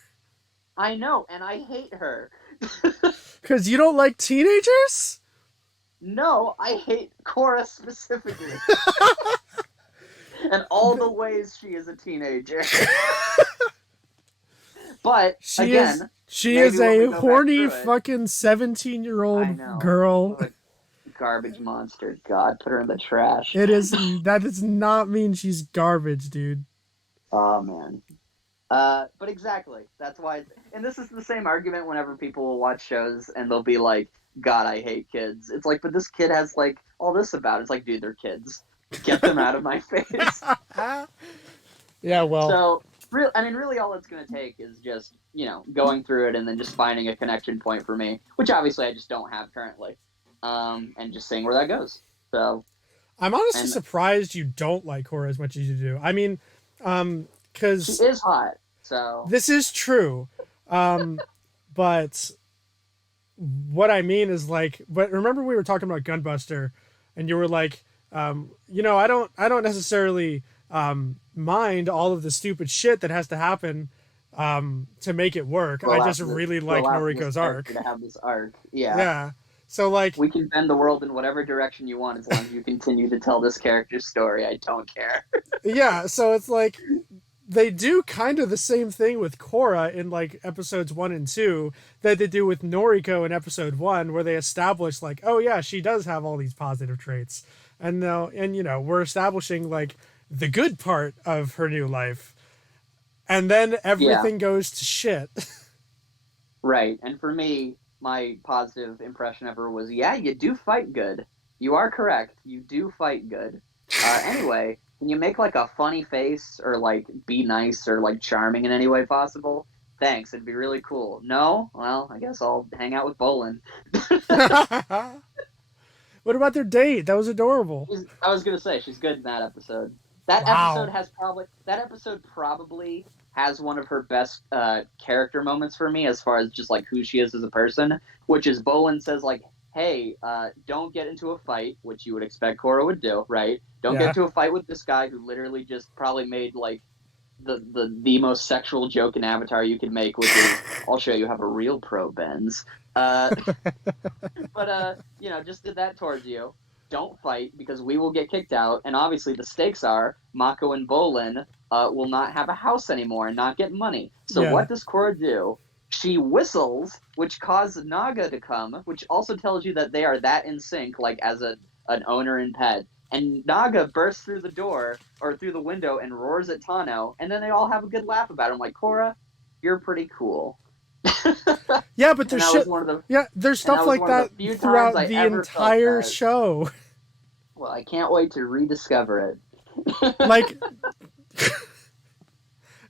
I know, and I hate her. Because you don't like teenagers? No, I hate Korra specifically. And all the ways she is a teenager. But She is again, she maybe is when we a go back horny through it, fucking 17-year-old I know. girl. What a garbage monster. God, put her in the trash. That does not mean she's garbage, dude. Oh man. But exactly. That's why. And this is the same argument whenever people will watch shows and they'll be like, "God, I hate kids." It's like, but this kid has like all this about it. It's like, dude, they're kids. Get them out of my face. Yeah, well, So, I mean, really, all it's going to take is just going through it and then just finding a connection point for me, which obviously I just don't have currently, and just seeing where that goes. So, I'm honestly and surprised you don't like horror as much as you do. I mean, she because is hot. So, this is true, but what I mean is like, but remember we were talking about Gunbuster, and you were like, I don't necessarily mind all of the stupid shit that has to happen to make it work. I just really to like allow for this Noriko's character arc. to have this arc, yeah. Yeah. So like, We can bend the world in whatever direction you want as long as you continue to tell this character's story. I don't care. yeah. So it's like they do kind of the same thing with Korra in like episodes 1 and 2 that they do with Noriko in episode 1, where they establish like, oh yeah, she does have all these positive traits, and now and we're establishing like the good part of her new life, and then Yeah, everything goes to shit. right. And for me, my positive impression of her was, yeah, you do fight good. You are correct. You do fight good. Anyway, can you make like a funny face or like be nice or like charming in any way possible? Thanks, it'd be really cool. No? Well, I guess I'll hang out with Bolin. What about their date? That was adorable. I was gonna say she's good in that episode. Wow. That episode probably has one of her best character moments for me as far as just like who she is as a person, which is Bolin says like, "Hey, don't get into a fight," which you would expect Korra would do, right? Don't get Yeah. into a fight with this guy who literally just probably made like the most sexual joke in Avatar you could make, which is, "I'll show you how a real pro bends." Uh, but just did that towards you. Don't fight because we will get kicked out, and obviously the stakes are Mako and Bolin will not have a house anymore and not get money. So Yeah. what does Korra do? She whistles, which causes Naga to come, which also tells you that they are that in sync, like as an owner and pet. And Naga bursts through the door or through the window and roars at Tano, and then they all have a good laugh about it. I'm like, Korra, you're pretty cool. Yeah, but And there's that was shit. one of the Yeah, there's and that stuff was like one of that the few times throughout I the ever felt entire that. show. Well, I can't wait to rediscover it. Like,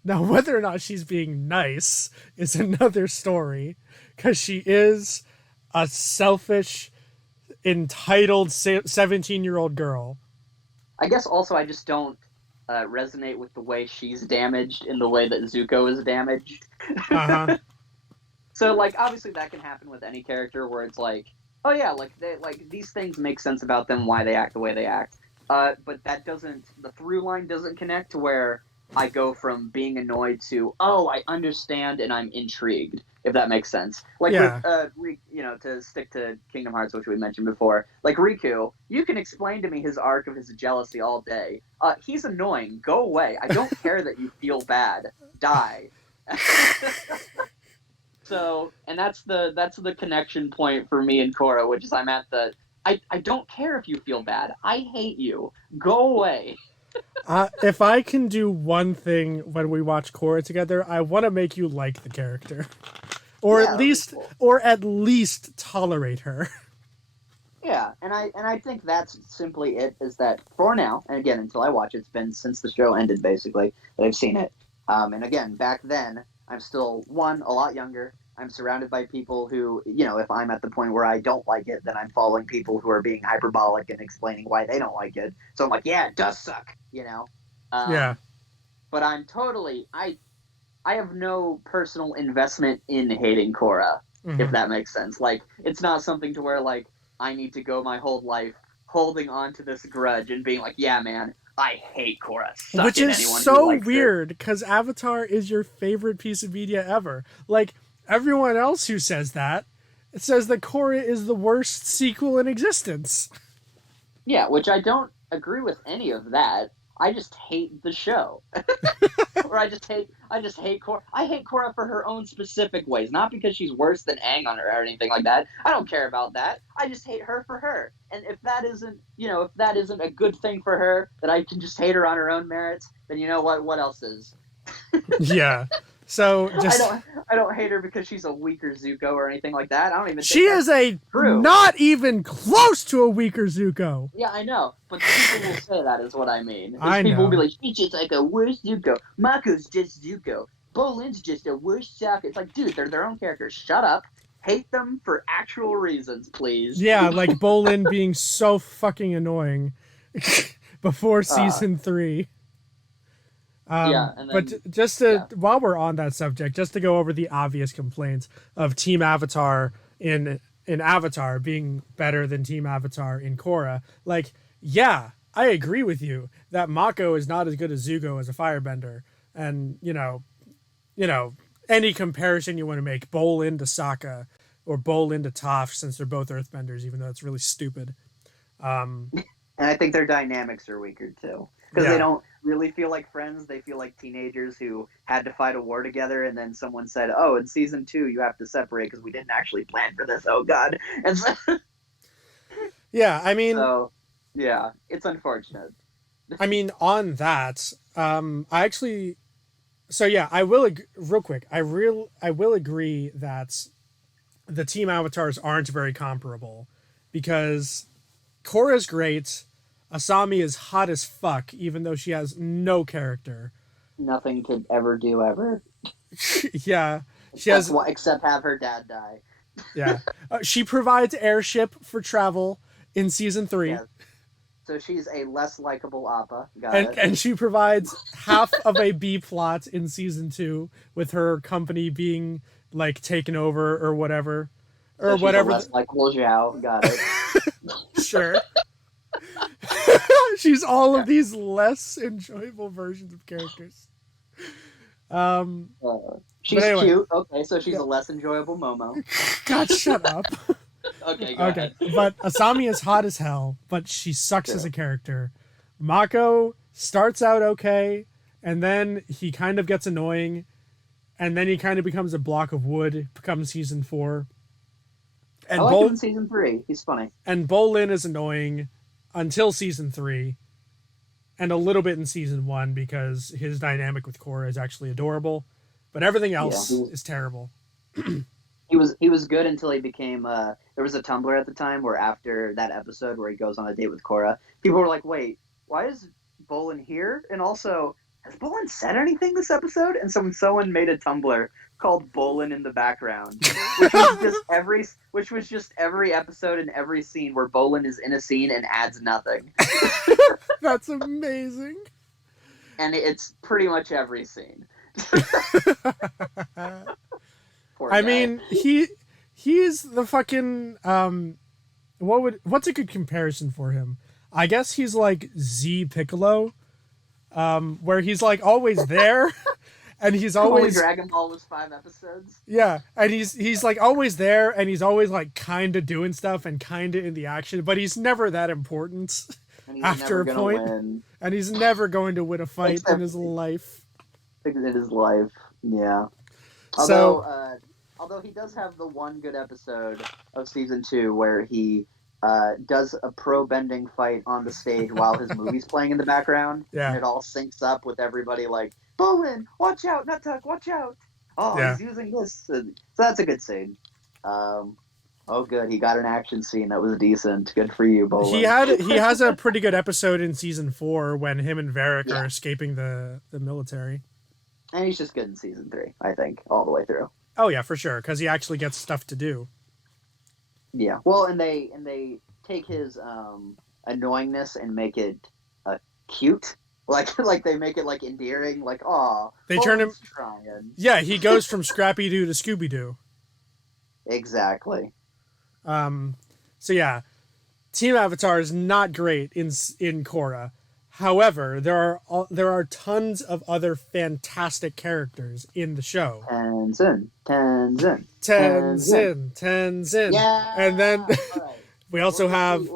now whether or not she's being nice is another story, because she is a selfish, entitled 17-year-old girl. I guess also I just don't resonate with the way she's damaged in the way that Zuko is damaged. Uh huh. So like obviously that can happen with any character where it's like, oh yeah, like these things make sense about them, why they act the way they act. But that doesn't the through line doesn't connect to where I go from being annoyed to, oh, I understand and I'm intrigued, if that makes sense. Like with Yeah. to stick to Kingdom Hearts, which we mentioned before, like Riku, you can explain to me his arc of his jealousy all day. He's annoying. Go away. I don't care that you feel bad. Die. So, and that's the connection point for me and Korra, which is I'm at the I don't care if you feel bad. I hate you. Go away. If I can do one thing when we watch Korra together, I want to make you like the character, Yeah, that'd be cool. or at least tolerate her. Yeah, and I think that's simply it. Is that for now, and again until I watch it, it's been since the show ended basically that I've seen it. And again, back then I'm still a lot younger. I'm surrounded by people who, if I'm at the point where I don't like it, then I'm following people who are being hyperbolic and explaining why they don't like it. So I'm like, yeah, it does suck. Yeah. But I have no personal investment in hating Korra, if Hmm. that makes sense. Like, it's not something to where like I need to go my whole life holding on to this grudge and being like, yeah, man, I hate Korra. Suck Which it, is anyone who so likes it. weird, because Avatar is your favorite piece of media ever. Like, everyone else who says that, it says that Korra is the worst sequel in existence. Yeah, which I don't agree with any of that. I just hate the show. Or I just hate Korra. I hate Korra for her own specific ways, not because she's worse than Aang on her or anything like that. I don't care about that. I just hate her for her. And if that isn't, if that isn't a good thing for her, that I can just hate her on her own merits, then you know what? What else is? Yeah. So just I don't hate her because she's a weaker Zuko or anything like that. I don't even she think is that's a true. not even close to a weaker Zuko. Yeah, I know, but people will say that is what I mean. I People will be know. like, she's just like a worse Zuko. Mako's just Zuko. Bolin's just a worse Sokka. It's like, dude, they're their own characters. Shut up. Hate them for actual reasons, please. Yeah, like Bolin being so fucking annoying before season 3. Yeah, and then, but just to while we're on that subject, just to go over the obvious complaints of Team Avatar in Avatar being better than Team Avatar in Korra, like, yeah, I agree with you that Mako is not as good as Zuko as a firebender, and any comparison you want to make, Bolin to Sokka or Bolin to Toph, since they're both Earthbenders, even though it's really stupid. and I think their dynamics are weaker too. Because they don't really feel like friends. They feel like teenagers who had to fight a war together, and then someone said, "Oh, in season 2, you have to separate because we didn't actually plan for this." Oh God! And so, yeah, I mean, yeah, it's unfortunate. I mean, on that, I actually, so yeah, I will real quick. I will agree that the team avatars aren't very comparable because Korra's great. Asami is hot as fuck, even though she has no character. Nothing to ever do ever. Yeah, she has except have her dad die. Yeah, she provides airship for travel in season 3. Yeah. So she's a less likable Appa. And she provides half of a B plot in season 2 with her company being like taken over or whatever, or she's whatever. A less likable Zhao. Got it. Sure. She's all of these less enjoyable versions of characters. She's anyway, cute. Okay, so she's a less enjoyable Momo. God, shut up. Okay. But Asami is hot as hell, but she sucks as a character. Mako starts out okay, and then he kind of gets annoying, and then he kind of becomes a block of wood. Becomes season 4. And I like him in season 3. He's funny. And Bolin is annoying until season 3, and a little bit in season 1 because his dynamic with Korra is actually adorable, but everything else is terrible. He was good until he became. There was a Tumblr at the time where after that episode where he goes on a date with Korra, people were like, "Wait, why is Bolin here?" And also, has Bolin said anything this episode? And someone made a Tumblr called Bolin in the background, which was just every episode and every scene where Bolin is in a scene and adds nothing. That's amazing. And it's pretty much every scene. I mean, he's the fucking what's a good comparison for him? I guess he's like Z Piccolo, where he's like always there. And he's always Dragon Ball was 5 episodes. Yeah, and he's like always there, and he's always like kind of doing stuff and kind of in the action, but he's never that important after a point. And he's never going to win a fight in his life. In his life, yeah. Although he does have the one good episode of season 2 where he does a pro bending fight on the stage while his movie's playing in the background. Yeah. And it all syncs up with everybody like, Bolin, watch out, Nuttuck, watch out. Oh, he's using this. So that's a good scene. Oh, good. He got an action scene that was decent. Good for you, Bolin. He has a pretty good episode in season 4 when him and Varric are escaping the military. And he's just good in season 3, I think, all the way through. Oh yeah, for sure, because he actually gets stuff to do. Yeah. Well, and they take his annoyingness and make it cute. Like they make it like endearing, like aw. They turn him. Trying. Yeah, he goes from Scrappy Doo to Scooby Doo. Exactly. So yeah, Team Avatar is not great in Korra. However, there are tons of other fantastic characters in the show. Tenzin. Yeah. And then we also have.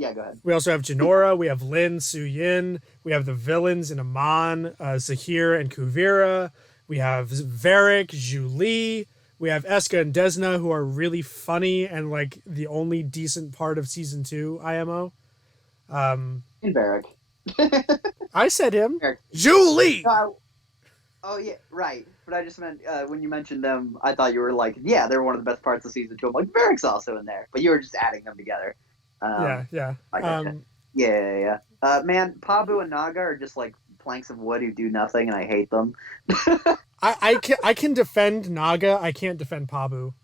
Yeah, go ahead. We also have Jinora. We have Lin, Su-Yin. We have the villains in Amon, Zahir, and Kuvira. We have Varric, Zhu Li. We have Eska and Desna, who are really funny and like the only decent part of season 2 IMO. In Barrack. I said him. Barrack. Zhu Li! No, oh yeah, right. But I just meant when you mentioned them, I thought you were like, yeah, they're one of the best parts of season 2. I'm like, Barrack's also in there, but you were just adding them togeter. Yeah. I gotcha. Yeah. Man, Pabu and Naga are just like planks of wood who do nothing, and I hate them. I can defend Naga. I can't defend Pabu.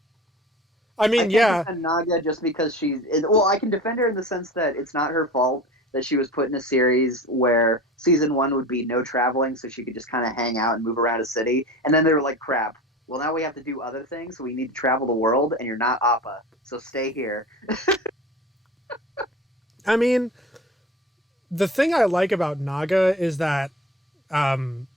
I mean, I can't yeah. defend Naga just because she's. Well, I can defend her in the sense that it's not her fault that she was put in a series where season 1 would be no traveling, so she could just kind of hang out and move around a city. And then they were like, crap. Well, now we have to do other things, so we need to travel the world, and you're not Appa, so stay here. I mean, the thing I like about Naga is that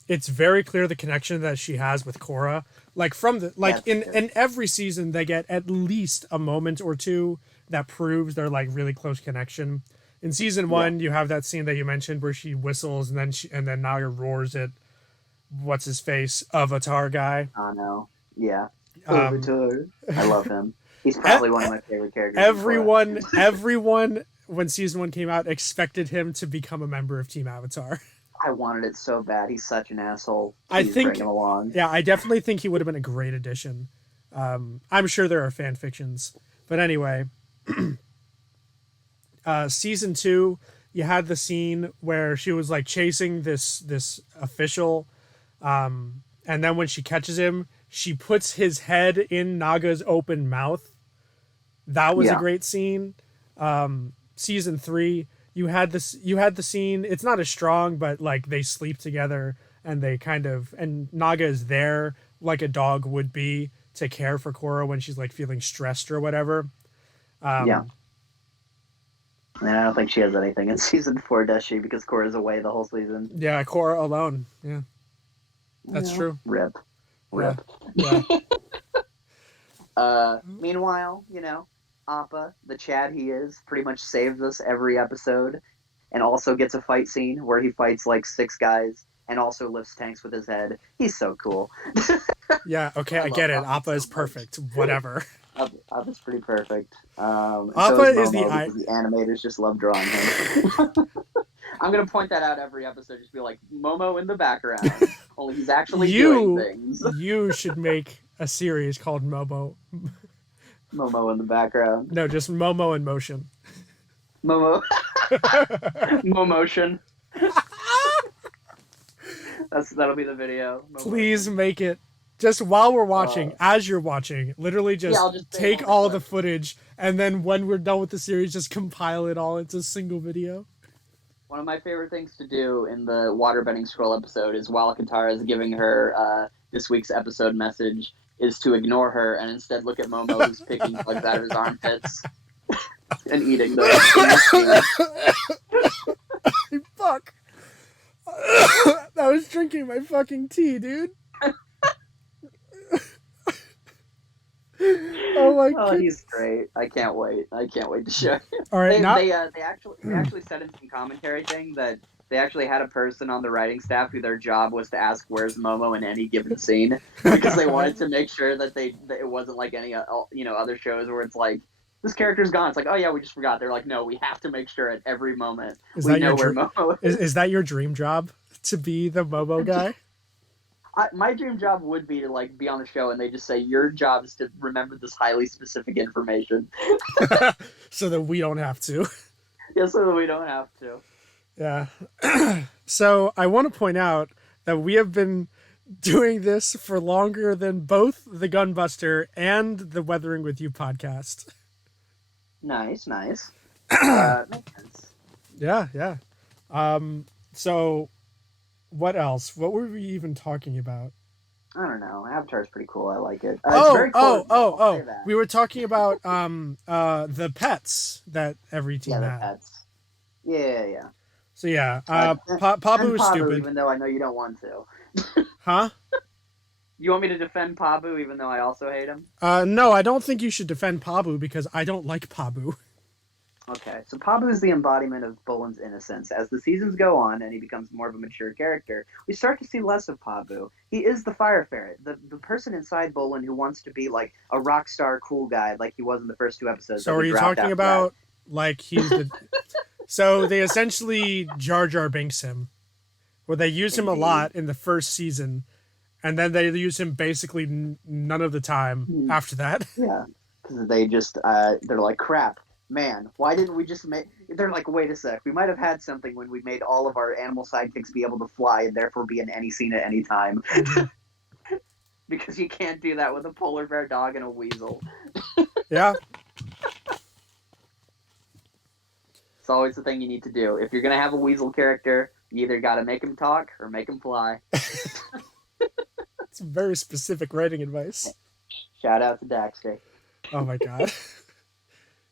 it's very clear the connection that she has with Korra. Like from the like in every season they get at least a moment or two that proves their like really close connection. In season 1, you have that scene that you mentioned where she whistles and then Naga roars at what's his face Avatar guy. Oh no, yeah, Avatar. I love him. He's probably one of my favorite characters. Everyone, when season 1 came out, expected him to become a member of Team Avatar. I wanted it so bad. He's such an asshole. I think, bring him along. Yeah, I definitely think he would have been a great addition. I'm sure there are fan fictions, but anyway, season 2, you had the scene where she was like chasing this official, and then when she catches him, she puts his head in Naga's open mouth. That was a great scene. Season 3, you had the scene. It's not as strong, but like they sleep together and they and Naga is there like a dog would be to care for Korra when she's like feeling stressed or whatever. Yeah. And I don't think she has anything in season 4, does she? Because Korra's away the whole season. Yeah, Korra alone. Yeah, that's true. Rip. Yeah. Meanwhile, Appa, the Chad he is, pretty much saves us every episode, and also gets a fight scene where he fights like 6 guys and also lifts tanks with his head. He's so cool. Yeah, okay, I get it. Appa is perfect. Whatever. Appa's pretty perfect. Appa is the animators just love drawing him. I'm gonna point that out every episode. Just be like, Momo in the background. Only he's actually doing things. You should make a series called Momo. Momo in the background. No, just Momo in motion. Momo. Momotion. That'll be the video. Momo. Please make it. Just while we're watching, as you're watching, literally just take all the footage, and then when we're done with the series, just compile it all into a single video. One of my favorite things to do in the waterbending scroll episode is while Katara is giving her this week's episode message is to ignore her and instead look at Momo who's picking bugs out of his armpits and eating them. Fuck. I was drinking my fucking tea, dude. Oh my god. Oh, he's great. I can't wait to show you. All right, they actually said in some commentary thing that they actually had a person on the writing staff who their job was to ask where's Momo in any given scene because they wanted to make sure that it wasn't like any other shows where it's like this character's gone. It's like, oh yeah, we just forgot. They're like, no, we have to make sure at every moment we know where Momo is. Is that your dream job, to be the Momo guy? My dream job would be to like be on the show and they just say your job is to remember this highly specific information, so that we don't have to. Yeah, so that we don't have to. Yeah. So I want to point out that we have been doing this for longer than both the Gunbuster and the Weathering with You podcast. Nice. Makes sense. Yeah. So what else? What were we even talking about? I don't know. Avatar's pretty cool. I like it. We were talking about the pets that every team had. The pets. Yeah. So yeah, Pabu is stupid. Even though I know you don't want to. Huh? You want me to defend Pabu even though I also hate him? No, I don't think you should defend Pabu because I don't like Pabu. Okay, so Pabu is the embodiment of Bolin's innocence. As the seasons go on and he becomes more of a mature character, we start to see less of Pabu. He is the fire ferret, the person inside Bolin who wants to be like a rock star cool guy like he was in the first two episodes So that are we you dropped talking after that. about like he's the so they essentially Jar Jar Binks him, where they use him a Indeed. lot in the first season, and then they use him basically none of the time Hmm. after that. Yeah, because they just they're like, crap, man, why didn't we just make? They're like, wait a sec, we might have had something when we made all of our animal sidekicks be able to fly and therefore be in any scene at any time. Mm-hmm. Because you can't do that with a polar bear dog and a weasel. Yeah, It's always the thing you need to do. If you're gonna have a weasel character, you either got to make him talk or make him fly. it's very specific writing advice. Shout out to Daxter. Oh my god,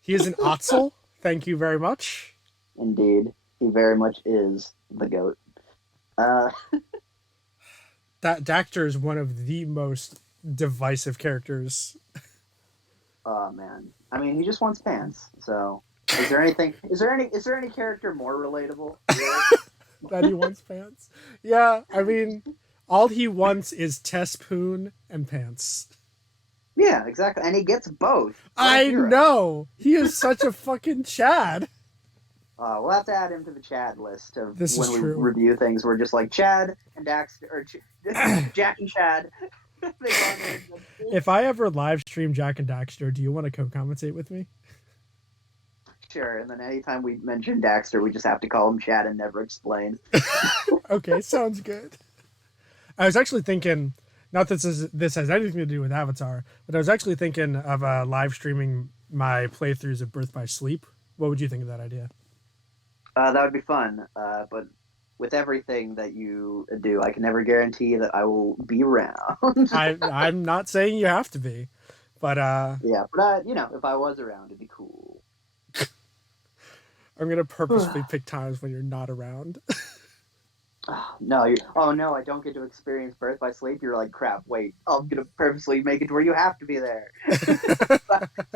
he is an Otzel. Thank you very much. Indeed, he very much is the goat. Uh, That Dactyr is one of the most divisive characters. oh man, I mean, he just wants pants. So, is there anything? Is there any character more relatable? Really? That he wants pants. Yeah, I mean, all he wants is Tess Poon and pants. Yeah, exactly. And he gets both. What a I hero. know. He is such a fucking Chad. We'll have to add him to the Chad list of This is when we true. review things. We're just like Chad and Daxter, or Jack and Chad. They go on there. If I ever live stream Jack and Daxter, do you want to co-commentate with me? Sure, and then anytime we mention Daxter, we just have to call him Chad and never explain. Okay, sounds good. I was actually thinking, not that this has anything to do with Avatar, but I was actually thinking of live streaming my playthroughs of Birth by Sleep. What would you think of that idea? That would be fun, but with everything that you do, I can never guarantee that I will be around. I'm not saying you have to be, but Yeah, but if I was around, it'd be cool. I'm gonna purposefully pick times when you're not around. No, oh no, I don't get to experience Birth by Sleep. You're like, crap. Wait, I'm gonna purposely make it to where you have to be there.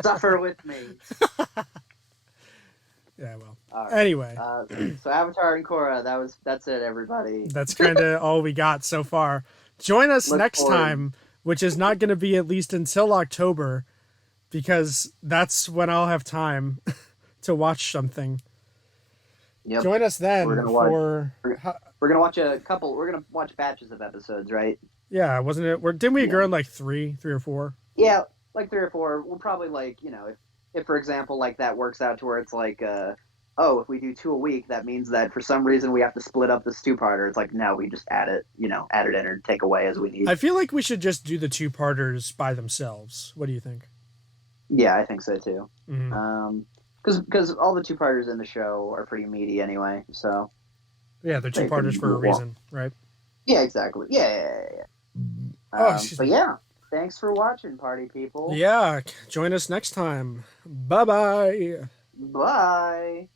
Suffer with me. Yeah, well. All right. Anyway, So Avatar and Korra, that's it, everybody. that's kind of all we got so far. Join us Look next forward. time, which is not going to be at least until October, because that's when I'll have time to watch something. Yep. Join us then We're gonna watch- for. We're gonna watch a couple. We're gonna watch batches of episodes, right? Yeah, wasn't it? Didn't we agree on like three or four? Yeah, like 3 or 4. We'll probably if for example like that works out to where it's like if we do 2 a week, that means that for some reason we have to split up this 2-parter. It's like, no, we just add it in or take away as we need. I feel like we should just do the 2-parters by themselves. What do you think? Yeah, I think so too. Mm-hmm. Because all the 2-parters in the show are pretty meaty anyway. So Yeah, they're 2-parters for a reason, right? yeah, exactly. Yeah. But yeah, thanks for watching, party people. Yeah, join us next time. Bye-bye. Bye.